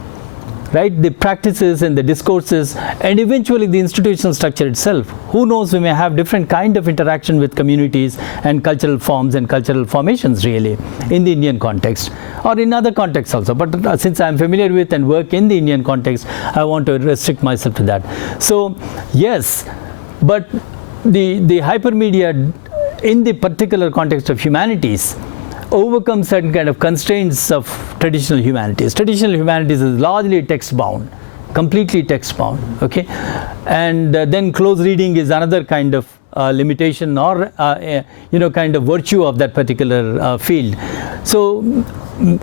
right, the practices and the discourses and eventually the institutional structure itself? Who knows, we may have different kind of interaction with communities and cultural forms and cultural formations really in the Indian context or in other contexts also. But since I'm familiar with and work in the Indian context, I want to restrict myself to that. So yes, but the hypermedia in the particular context of humanities overcome certain kind of constraints of traditional humanities. Traditional humanities is largely text-bound, completely text-bound, okay? And then close reading is another kind of limitation or, kind of virtue of that particular field. So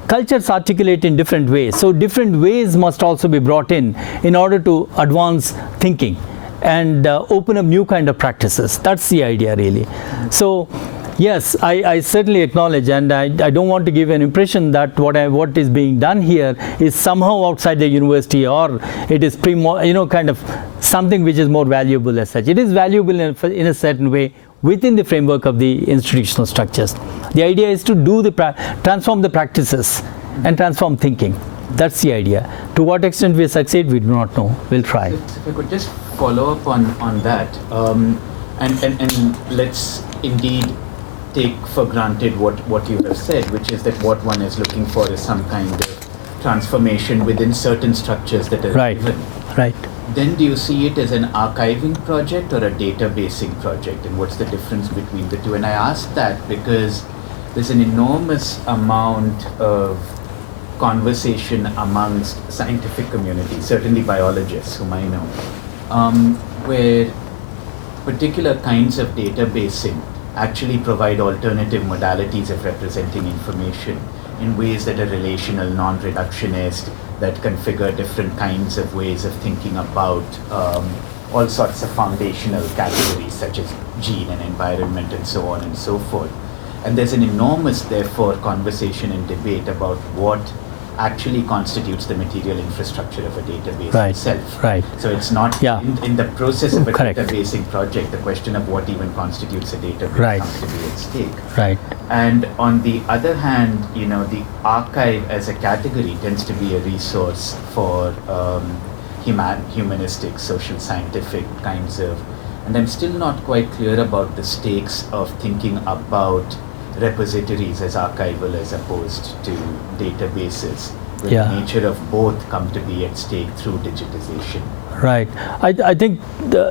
cultures articulate in different ways. So different ways must also be brought in order to advance thinking and open up new kind of practices. That's the idea really. So yes, I certainly acknowledge, and I don't want to give an impression that what is being done here is somehow outside the university, or it is kind of something which is more valuable as such. It is valuable in a certain way within the framework of the institutional structures. The idea is to transform the practices and transform thinking. That's the idea. To what extent we succeed, we do not know. We'll try. So if I could just follow up on that, and let's indeed take for granted what you have said, which is that what one is looking for is some kind of transformation within certain structures that are given. Right. Then do you see it as an archiving project or a databasing project, and what's the difference between the two? And I ask that because there's an enormous amount of conversation amongst scientific communities, certainly biologists whom I know, where particular kinds of databasing actually provide alternative modalities of representing information in ways that are relational, non-reductionist, that configure different kinds of ways of thinking about all sorts of foundational categories such as gene and environment and so on and so forth. And there's an enormous, therefore, conversation and debate about what actually constitutes the material infrastructure of a database itself. Right. So it's not in the process of a databasing project, the question of what even constitutes a database comes to be at stake. Right. And on the other hand, the archive as a category tends to be a resource for humanistic, social, scientific kinds of, and I'm still not quite clear about the stakes of thinking about repositories as archival as opposed to databases, where the nature of both come to be at stake through digitization. Right. I think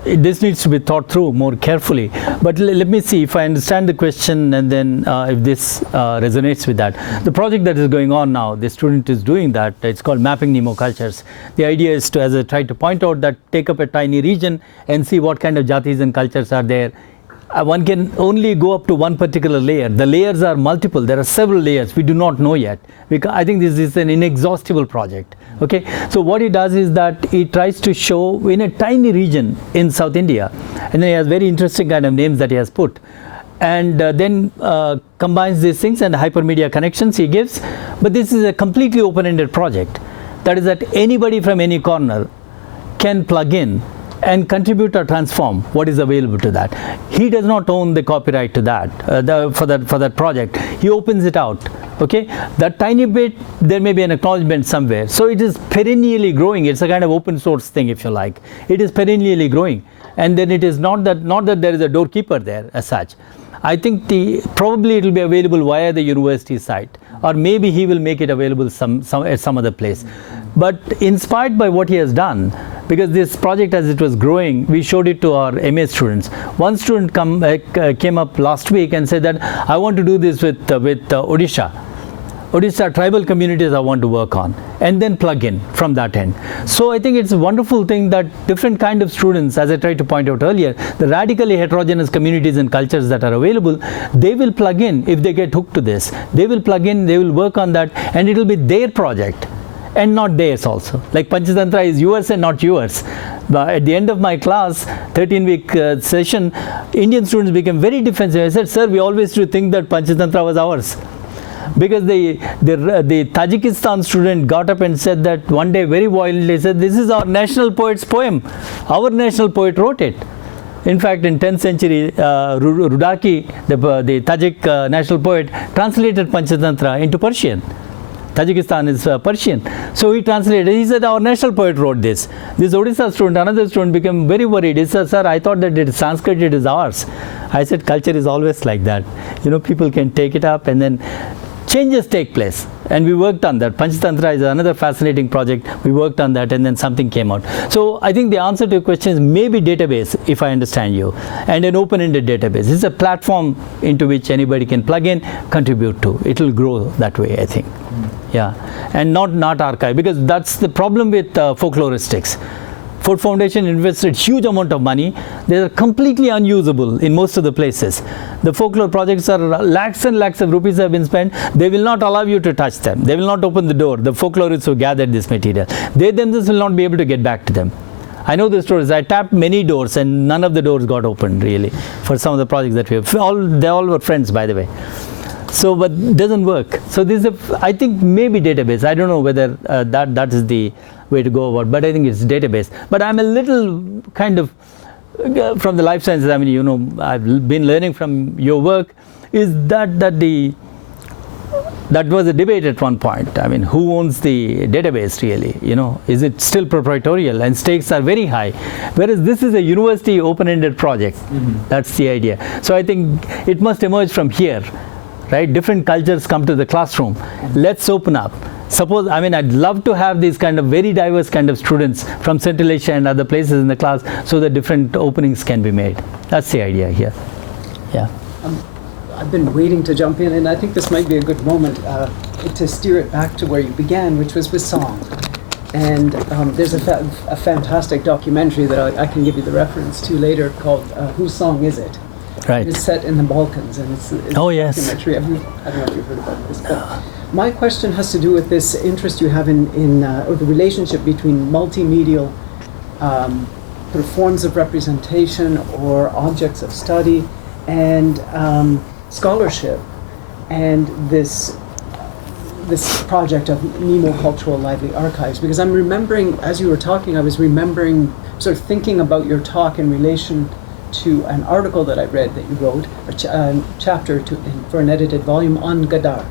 this needs to be thought through more carefully. But let me see if I understand the question, and then if this resonates with that. The project that is going on now, the student is doing that. It's called Mapping Nemo Cultures. The idea is to, as I tried to point out, that take up a tiny region and see what kind of jatis and cultures are there. One can only go up to one particular layer. The layers are multiple. There are several layers we do not know yet. I think this is an inexhaustible project. Okay, so what he does is that he tries to show in a tiny region in South India, and then he has very interesting kind of names that he has put, and then combines these things and hypermedia connections he gives. But this is a completely open-ended project. That is that anybody from any corner can plug in and contribute or transform what is available to that. He does not own the copyright to that, for that project. He opens it out. Okay, that tiny bit, there may be an acknowledgement somewhere. So it is perennially growing. It's a kind of open source thing, if you like. It is perennially growing, and then it is not that there is a doorkeeper there as such. I think probably it will be available via the university site, or maybe he will make it available at some other place. But inspired by what he has done, because this project as it was growing, we showed it to our MA students. One student came up last week and said that I want to do this with Odisha tribal communities I want to work on, and then plug in from that end. So I think it's a wonderful thing that different kind of students, as I tried to point out earlier, the radically heterogeneous communities and cultures that are available, they will plug in if they get hooked to this. They will plug in, they will work on that, and it will be their project and not theirs also. Like Panchatantra is yours and not yours. But at the end of my class, 13-week session, Indian students became very defensive. I said, sir, we always used to think that Panchatantra was ours. because the Tajikistan student got up and said that one day very violently, said, this is our national poet's poem. Our national poet wrote it. In fact, in 10th century, Rudaki, the Tajik national poet, translated Panchatantra into Persian. Tajikistan is Persian. So he translated. He said, our national poet wrote this. This Odisha student, another student, became very worried. He said, sir, I thought that it is Sanskrit, it is ours. I said, culture is always like that. You know, people can take it up and then changes take place. And we worked on that. Panchatantra is another fascinating project. We worked on that and then something came out. So I think the answer to your question is maybe database, if I understand you, and an open-ended database. It's a platform into which anybody can plug in, contribute to. It will grow that way, I think. Yeah, and not archive, because that's the problem with folkloristics. Ford Foundation invested huge amount of money. They are completely unusable in most of the places. The folklore projects are lakhs and lakhs of rupees have been spent. They will not allow you to touch them. They will not open the door. The folklorists who gathered this material, they themselves will not be able to get back to them. I know the stories. I tapped many doors and none of the doors got opened really for some of the projects that we have. They all were friends, by the way. So, but it doesn't work. So this is, I think, maybe database. I don't know whether that is the way to go about, but I think it's database. But I'm a little kind of, from the life sciences, I mean, you know, I've been learning from your work, is that was a debate at one point. I mean, who owns the database really? You know, is it still proprietorial? And stakes are very high. Whereas this is a university open-ended project. That's the idea. So I think it must emerge from here. Right, different cultures come to the classroom. Let's open up. Suppose, I mean, I'd love to have these kind of very diverse kind of students from Central Asia and other places in the class, so that different openings can be made. That's the idea here. Yeah. I've been waiting to jump in, and I think this might be a good moment to steer it back to where you began, which was with song. And there's a fantastic documentary that I can give you the reference to later called Whose Song Is It? Right. It's set in the Balkans, and it's oh, yes. I don't know if you've heard about this, but my question has to do with this interest you have in or the relationship between multimedial sort of forms of representation or objects of study and scholarship, and this project of Nemo Cultural Lively Archives. Because I'm remembering, as you were talking, I was remembering, sort of thinking about your talk in relation to an article that I read that you wrote, a chapter for an edited volume on Gadar.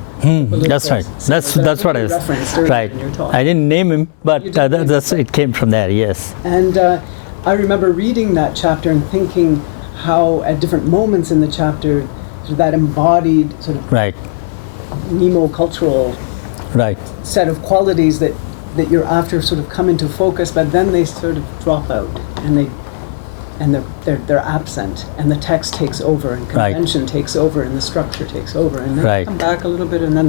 That's right. That's what I was referenced right. in your talk. I didn't name him, but it came from there. Yes. And I remember reading that chapter and thinking how, at different moments in the chapter, sort of that embodied sort of right. Nemo cultural right. set of qualities that you're after sort of come into focus, but then they sort of drop out and they're absent, and the text takes over, and convention right. takes over, and the structure takes over, and they right. come back a little bit, and then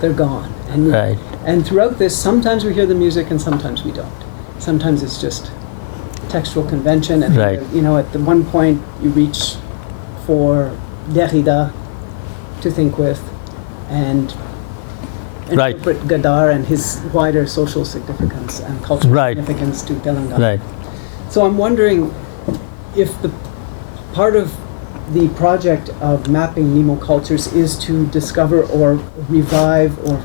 they're gone. And right. and throughout this, sometimes we hear the music, and sometimes we don't. Sometimes it's just textual convention, and right. you know, at the one point you reach for Derrida to think with, and right. interpret Gadar and his wider social significance and cultural right. significance to Telangana. Right. So I'm wondering if the part of the project of mapping Nemo cultures is to discover or revive or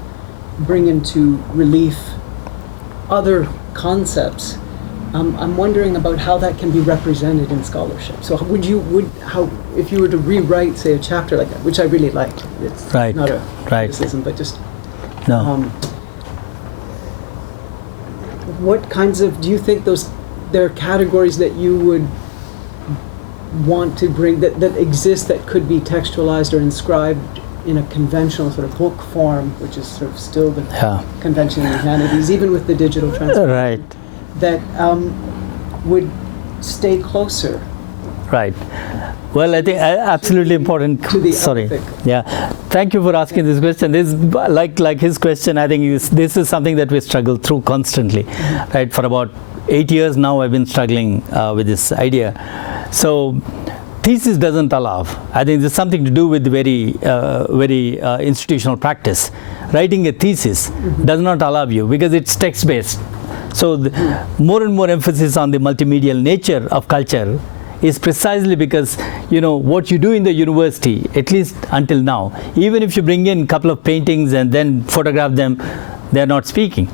bring into relief other concepts. I'm wondering about how that can be represented in scholarship. So if you were to rewrite, say, a chapter like that, which I really liked, it's right. not a right. criticism, but just no. What kinds of, do you think there are categories that you would want to bring that exist that could be textualized or inscribed in a conventional sort of book form, which is sort of still the convention in humanities, even with the digital transmission, right. that would stay closer? Right. Well, I think absolutely important. To the Sorry. ethic. Yeah. Thank you for asking this question. This, like his question, I think this is something that we struggle through constantly, right? For about 8 years now, I've been struggling with this idea. So, thesis doesn't allow. I think there's something to do with very institutional practice. Writing a thesis does not allow you because it's text-based. So, more and more emphasis on the multimedial nature of culture is precisely because, what you do in the university, at least until now, even if you bring in a couple of paintings and then photograph them, they're not speaking.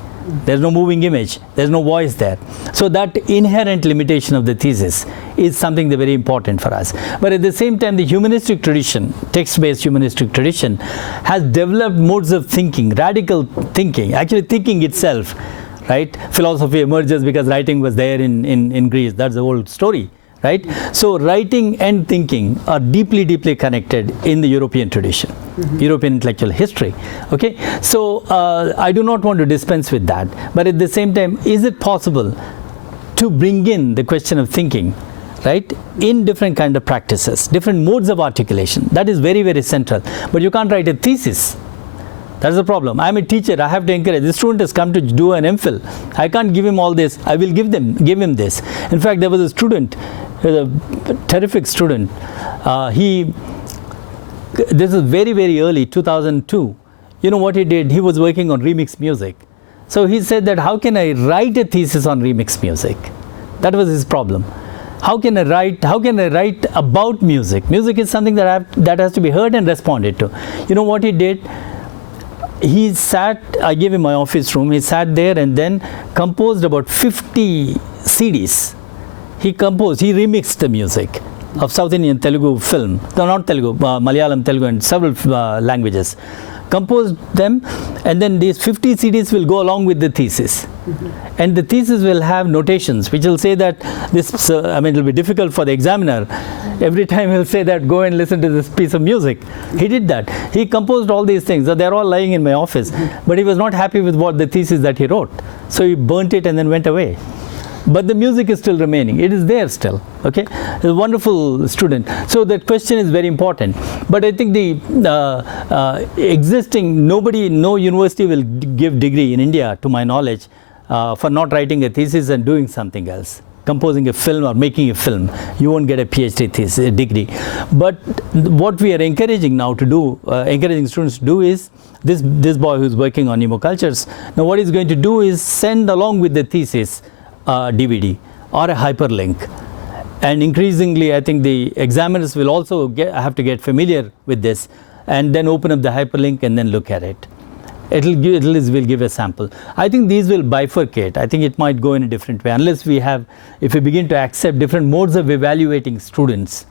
There's no moving image. There's no voice there. So that inherent limitation of the thesis is something that's very important for us. But at the same time, the humanistic tradition, text-based humanistic tradition, has developed modes of thinking, radical thinking, actually thinking itself, right? Philosophy emerges because writing was there in Greece. That's the whole story, right? So writing and thinking are deeply, deeply connected in the European tradition, European intellectual history. Okay, so I do not want to dispense with that, but at the same time, is it possible to bring in the question of thinking, right, in different kind of practices, different modes of articulation? That is very, very central. But you can't write a thesis. That's the problem. I'm a teacher. I have to encourage. The student has come to do an MPhil. I can't give him all this. I will give him this. In fact, there was a student, a terrific student. This is very, very early, 2002. You know what he did? He was working on remix music. So he said that, how can I write a thesis on remix music? That was his problem. How can I write about music? Music is something that has to be heard and responded to. You know what he did? He sat, I gave him my office room, he sat there and then composed about 50 CDs. He remixed the music of South Indian Telugu film, no, not Telugu, Malayalam, Telugu and several languages. Composed them, and then these 50 CDs will go along with the thesis. And the thesis will have notations which will say that this, it will be difficult for the examiner. Every time he'll say that, go and listen to this piece of music. He did that. He composed all these things. So they're all lying in my office. But he was not happy with what the thesis that he wrote. So he burnt it and then went away. But the music is still remaining. It is there still. Okay, he's a wonderful student. So that question is very important. But I think the no university will give degree in India, to my knowledge, for not writing a thesis and doing something else. Composing a film or making a film, you won't get a PhD thesis degree. But what we are encouraging now to do, encouraging students to do is, this boy who's working on Nemo cultures, now what he's going to do is send along with the thesis DVD or a hyperlink. And increasingly, I think the examiners will also have to get familiar with this and then open up the hyperlink and then look at it. It will give a sample. I think these will bifurcate. I think it might go in a different way unless if we begin to accept different modes of evaluating students.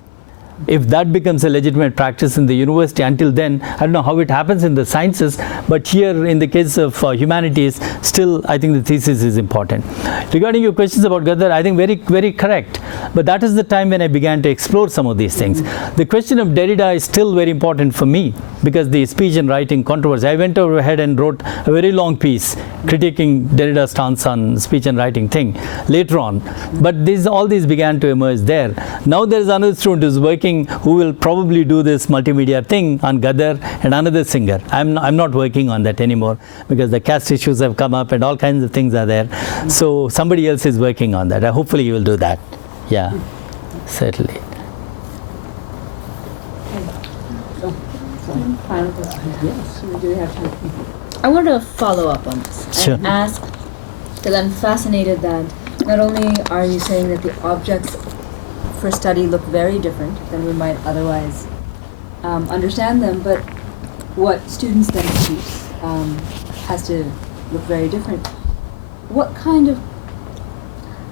If that becomes a legitimate practice in the university, until then, I don't know how it happens in the sciences, but here in the case of humanities, still I think the thesis is important. Regarding your questions about Gadar, I think very, very correct. But that is the time when I began to explore some of these things. The question of Derrida is still very important for me because the speech and writing controversy. I went ahead and wrote a very long piece critiquing Derrida's stance on speech and writing thing later on. But all these began to emerge there. Now there is another student who is working, who will probably do this multimedia thing on Gadar, and another singer. I'm not working on that anymore because the caste issues have come up and all kinds of things are there. So somebody else is working on that. Hopefully you will do that. Yeah, certainly. Final question. Yes. Do we have time? I want to follow up on this and ask, because I'm fascinated that not only are you saying that the objects for study look very different than we might otherwise understand them, but what students then produce has to look very different.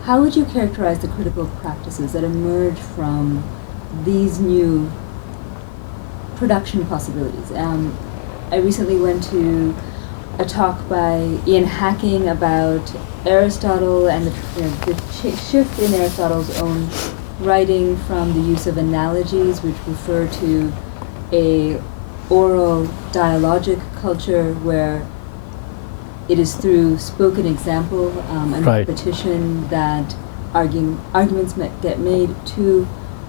How would you characterize the critical practices that emerge from these new production possibilities? I recently went to a talk by Ian Hacking about Aristotle and the shift in Aristotle's own writing from the use of analogies, which refer to a oral dialogic culture where it is through spoken example and repetition that arguments get made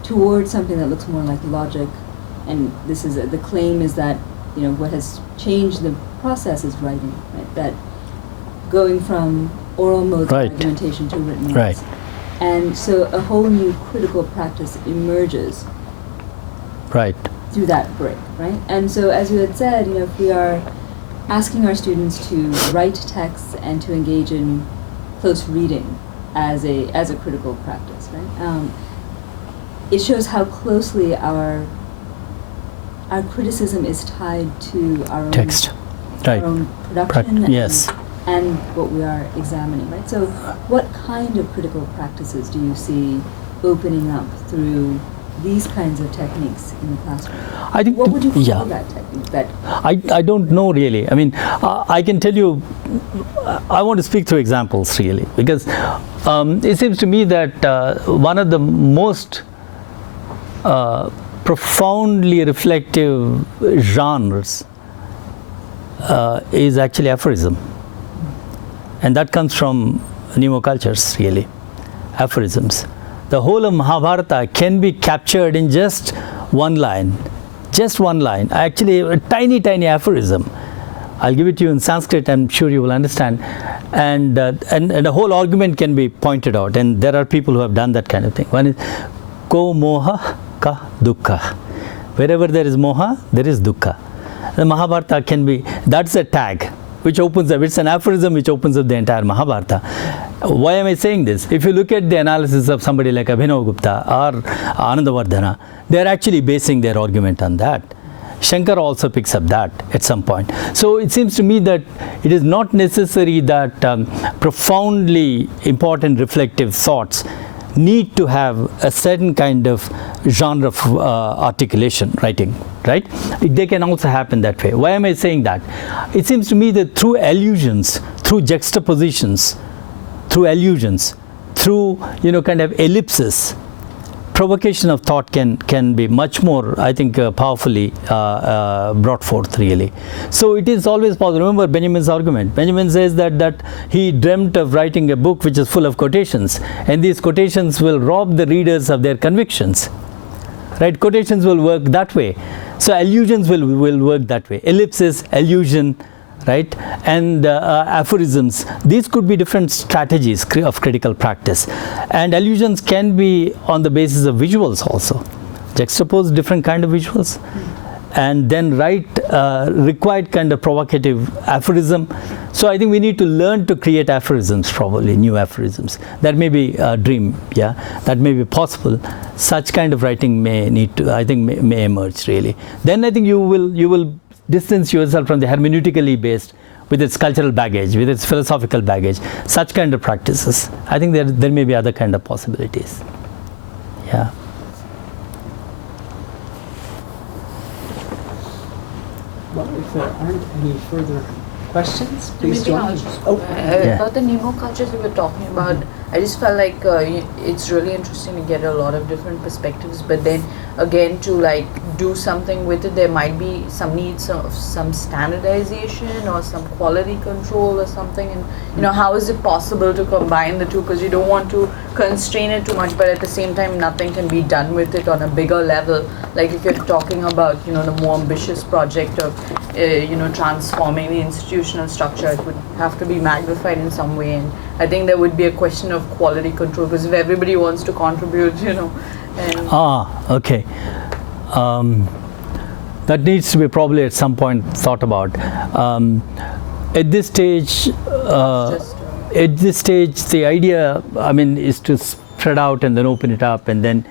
towards something that looks more like logic. And this is the claim is that what has changed the process is writing, right? That going from oral modes of argumentation to written modes. Right. And so a whole new critical practice emerges through that break, right? And so as you had said, if we are asking our students to write texts and to engage in close reading as a critical practice, right? it shows how closely our criticism is tied to our own Text. Right. our own production Yes. and what we are examining, right? So what kind of critical practices do you see opening up through these kinds of techniques in the classroom? I think What would you call yeah. that technique? That I don't know really. I mean, I can tell you, I want to speak through examples really, because it seems to me that one of the most profoundly reflective genres is actually aphorism. And that comes from Nemo cultures really, aphorisms. The whole of Mahabharata can be captured in just one line. Just one line, actually a tiny, tiny aphorism. I'll give it to you in Sanskrit, I'm sure you will understand. And the whole argument can be pointed out, and there are people who have done that kind of thing. One is, ko moha ka dukkha. Wherever there is moha, there is dukkha. The Mahabharata can be, that's a tag which opens up, it's an aphorism which opens up the entire Mahabharata. Why am I saying this? If you look at the analysis of somebody like Abhinavagupta or Anandavardhana, they are actually basing their argument on that. Shankara also picks up that at some point. So it seems to me that it is not necessary that profoundly important reflective thoughts need to have a certain kind of genre of articulation, writing, right? They can also happen that way. Why am I saying that? It seems to me that through allusions, through juxtapositions, through allusions, through kind of ellipses, provocation of thought can be much more, I think, powerfully brought forth really. So it is always possible. Remember Benjamin's argument. Benjamin says that he dreamt of writing a book which is full of quotations, and these quotations will rob the readers of their convictions. Right? Quotations will work that way. So allusions will work that way. Ellipsis, allusion, right? And aphorisms. These could be different strategies of critical practice. And allusions can be on the basis of visuals also. Juxtapose different kind of visuals and then write required kind of provocative aphorism. So I think we need to learn to create aphorisms, probably new aphorisms. That may be a dream, yeah, that may be possible. Such kind of writing may emerge really. Then I think you will distance yourself from the hermeneutically based, with its cultural baggage, with its philosophical baggage, such kind of practices. I think there may be other kind of possibilities. Yeah. Well, if there aren't any further questions, please Maybe join I'll me. just Yeah. about the Nemo cultures we were talking about. I just felt like it's really interesting to get a lot of different perspectives, but then again to like do something with it, there might be some needs of some standardization or some quality control or something. And how is it possible to combine the two? Because you don't want to constrain it too much, but at the same time nothing can be done with it on a bigger level. Like if you're talking about the more ambitious project of transforming the institutional structure, it would have to be magnified in some way. And I think there would be a question of quality control, because if everybody wants to contribute, and Okay. That needs to be probably at some point thought about. At this stage, the idea, is to spread out and then open it up and then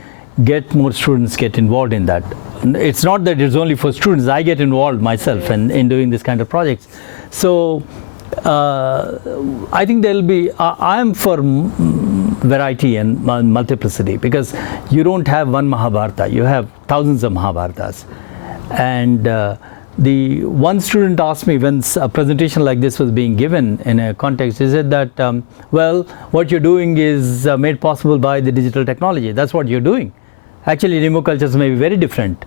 get more students get involved in that. It's not that it's only for students. I get involved myself in doing this kind of projects. So I think there'll be, I'm for variety and multiplicity, because you don't have one Mahabharata, you have thousands of Mahabharatas. And the one student asked me when a presentation like this was being given in a context, he said that, well, what you're doing is made possible by the digital technology. That's what you're doing. Actually, Nemo cultures may be very different.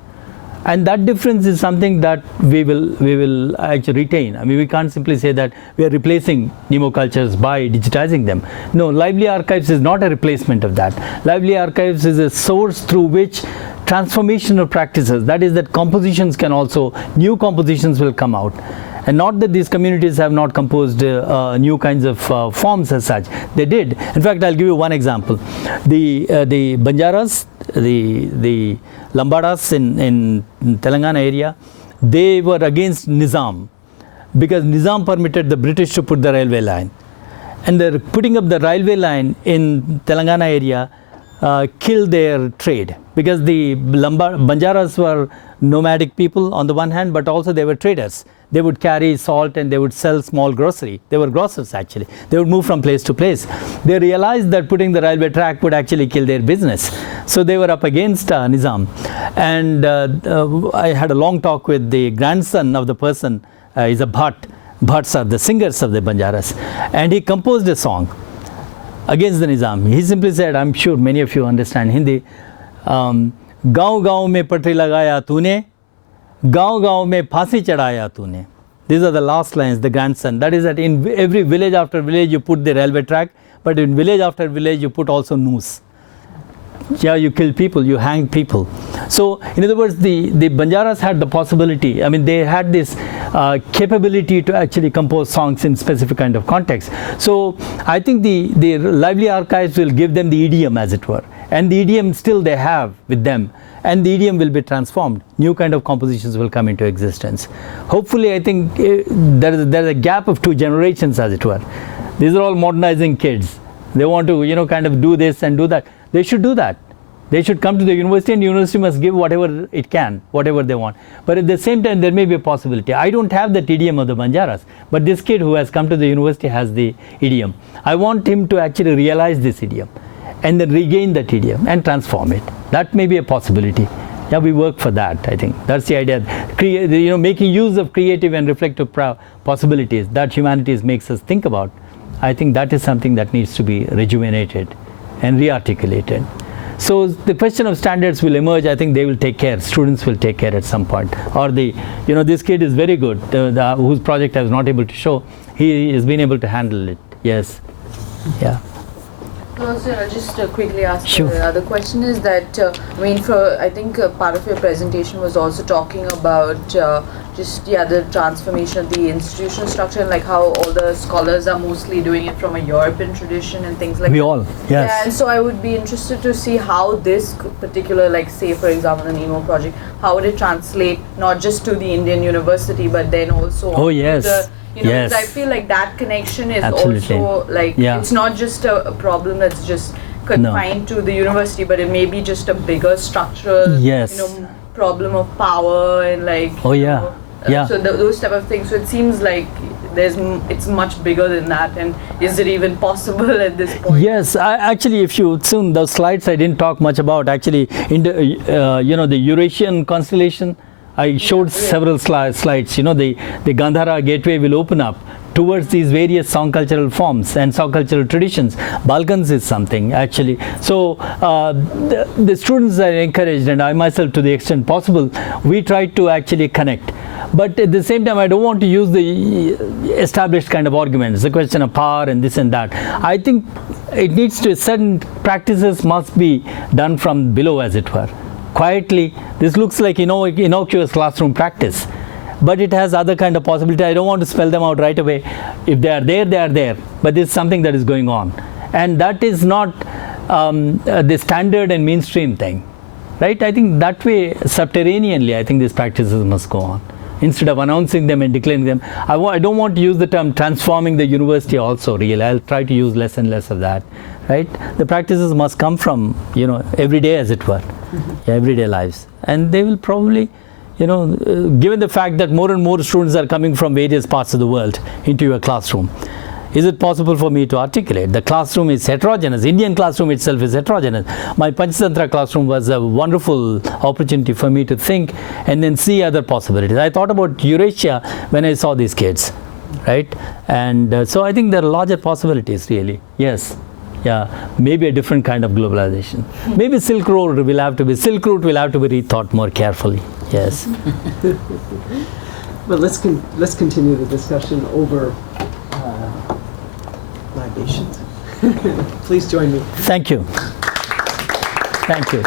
And that difference is something that we will actually retain. We can't simply say that we are replacing Nemo cultures by digitizing them. No, Lively Archives is not a replacement of that. Lively Archives is a source through which transformational practices, that is that compositions can also, new compositions will come out. And not that these communities have not composed new kinds of forms as such. They did. In fact, I'll give you one example. The Banjaras, the Lambadas in Telangana area, they were against Nizam, because Nizam permitted the British to put the railway line. And the putting up the railway line in Telangana area killed their trade. because the Banjaras were nomadic people on the one hand, but also they were traders. They would carry salt and they would sell small grocery. They were grocers actually. They would move from place to place. They realized that putting the railway track would actually kill their business. So they were up against Nizam. And I had a long talk with the grandson of the person, he's a Bhatt. Bhatts are the singers of the Banjaras. And he composed a song against the Nizam. He simply said, I'm sure many of you understand Hindi, गाँव-गाँव में पटरी लगाया तूने, गाँव-गाँव में फांसी चढ़ाया तूने. These are the last lines, the grandson. That is that in every village after village you put the railway track, but in village after village you put also noose. Yeah, you kill people, you hang people. So, in other words, the Banjaras had the possibility, I mean, they had this capability to actually compose songs in specific kind of context. So, I think the lively archives will give them the idiom, as it were. And the idiom still they have with them. And the idiom will be transformed. New kind of compositions will come into existence. Hopefully, I think there is a gap of 2 generations, as it were. These are all modernizing kids. They want to, kind of do this and do that. They should do that. They should come to the university, and university must give whatever it can, whatever they want. But at the same time, there may be a possibility. I don't have that idiom of the Banjaras, but this kid who has come to the university has the idiom. I want him to actually realize this idiom and then regain that idiom and transform it. That may be a possibility. Yeah, we work for that, I think. That's the idea. Making use of creative and reflective possibilities that humanities makes us think about. I think that is something that needs to be rejuvenated and rearticulated. So the question of standards will emerge. I think they will take care. Students will take care at some point. Or this kid is very good, whose project I was not able to show. He has been able to handle it. Yes. Yeah. Also, I'll just quickly ask Sure. the other question is that, I think part of your presentation was also talking about the transformation of the institutional structure and like how all the scholars are mostly doing it from a European tradition and things like that. We all, yes. Yeah, and so I would be interested to see how this particular, like say for example the Nemo project, how would it translate not just to the Indian university but then also Oh, onto yes. the Yes. because I feel like that connection is Absolutely. also like it's not just a problem that's just confined to the university, but it may be just a bigger structural problem of power and like so those type of things. So it seems like it's much bigger than that, and is it even possible at this point? Yes, actually, if you soon those slides I didn't talk much about. Actually, in the the Eurasian constellation, I showed several slides. The Gandhara gateway will open up towards these various song cultural forms and song cultural traditions. Balkans is something actually. So the students are encouraged, and I myself, to the extent possible, we try to actually connect. But at the same time, I don't want to use the established kind of arguments, the question of power and this and that. I think it needs to, certain practices must be done from below, as it were. Quietly, this looks like innocuous classroom practice, but it has other kind of possibility. I don't want to spell them out right away. If they are there, they are there. But this is something that is going on, and that is not the standard and mainstream thing, right? I think that way, subterraneanly, I think these practices must go on. Instead of announcing them and declaring them, I don't want to use the term transforming the university also, really. I'll try to use less and less of that, right? The practices must come from, every day, as it were, everyday lives. And they will probably, given the fact that more and more students are coming from various parts of the world into your classroom, is it possible for me to articulate? The classroom is heterogeneous. Indian classroom itself is heterogeneous. My Panchatantra classroom was a wonderful opportunity for me to think and then see other possibilities. I thought about Eurasia when I saw these kids, right? And so I think there are larger possibilities, really. Yes. Yeah, maybe a different kind of globalization. Maybe Silk Route will have to be rethought more carefully. Yes. Well, let's continue the discussion over libations. Please join me. Thank you. Thank you.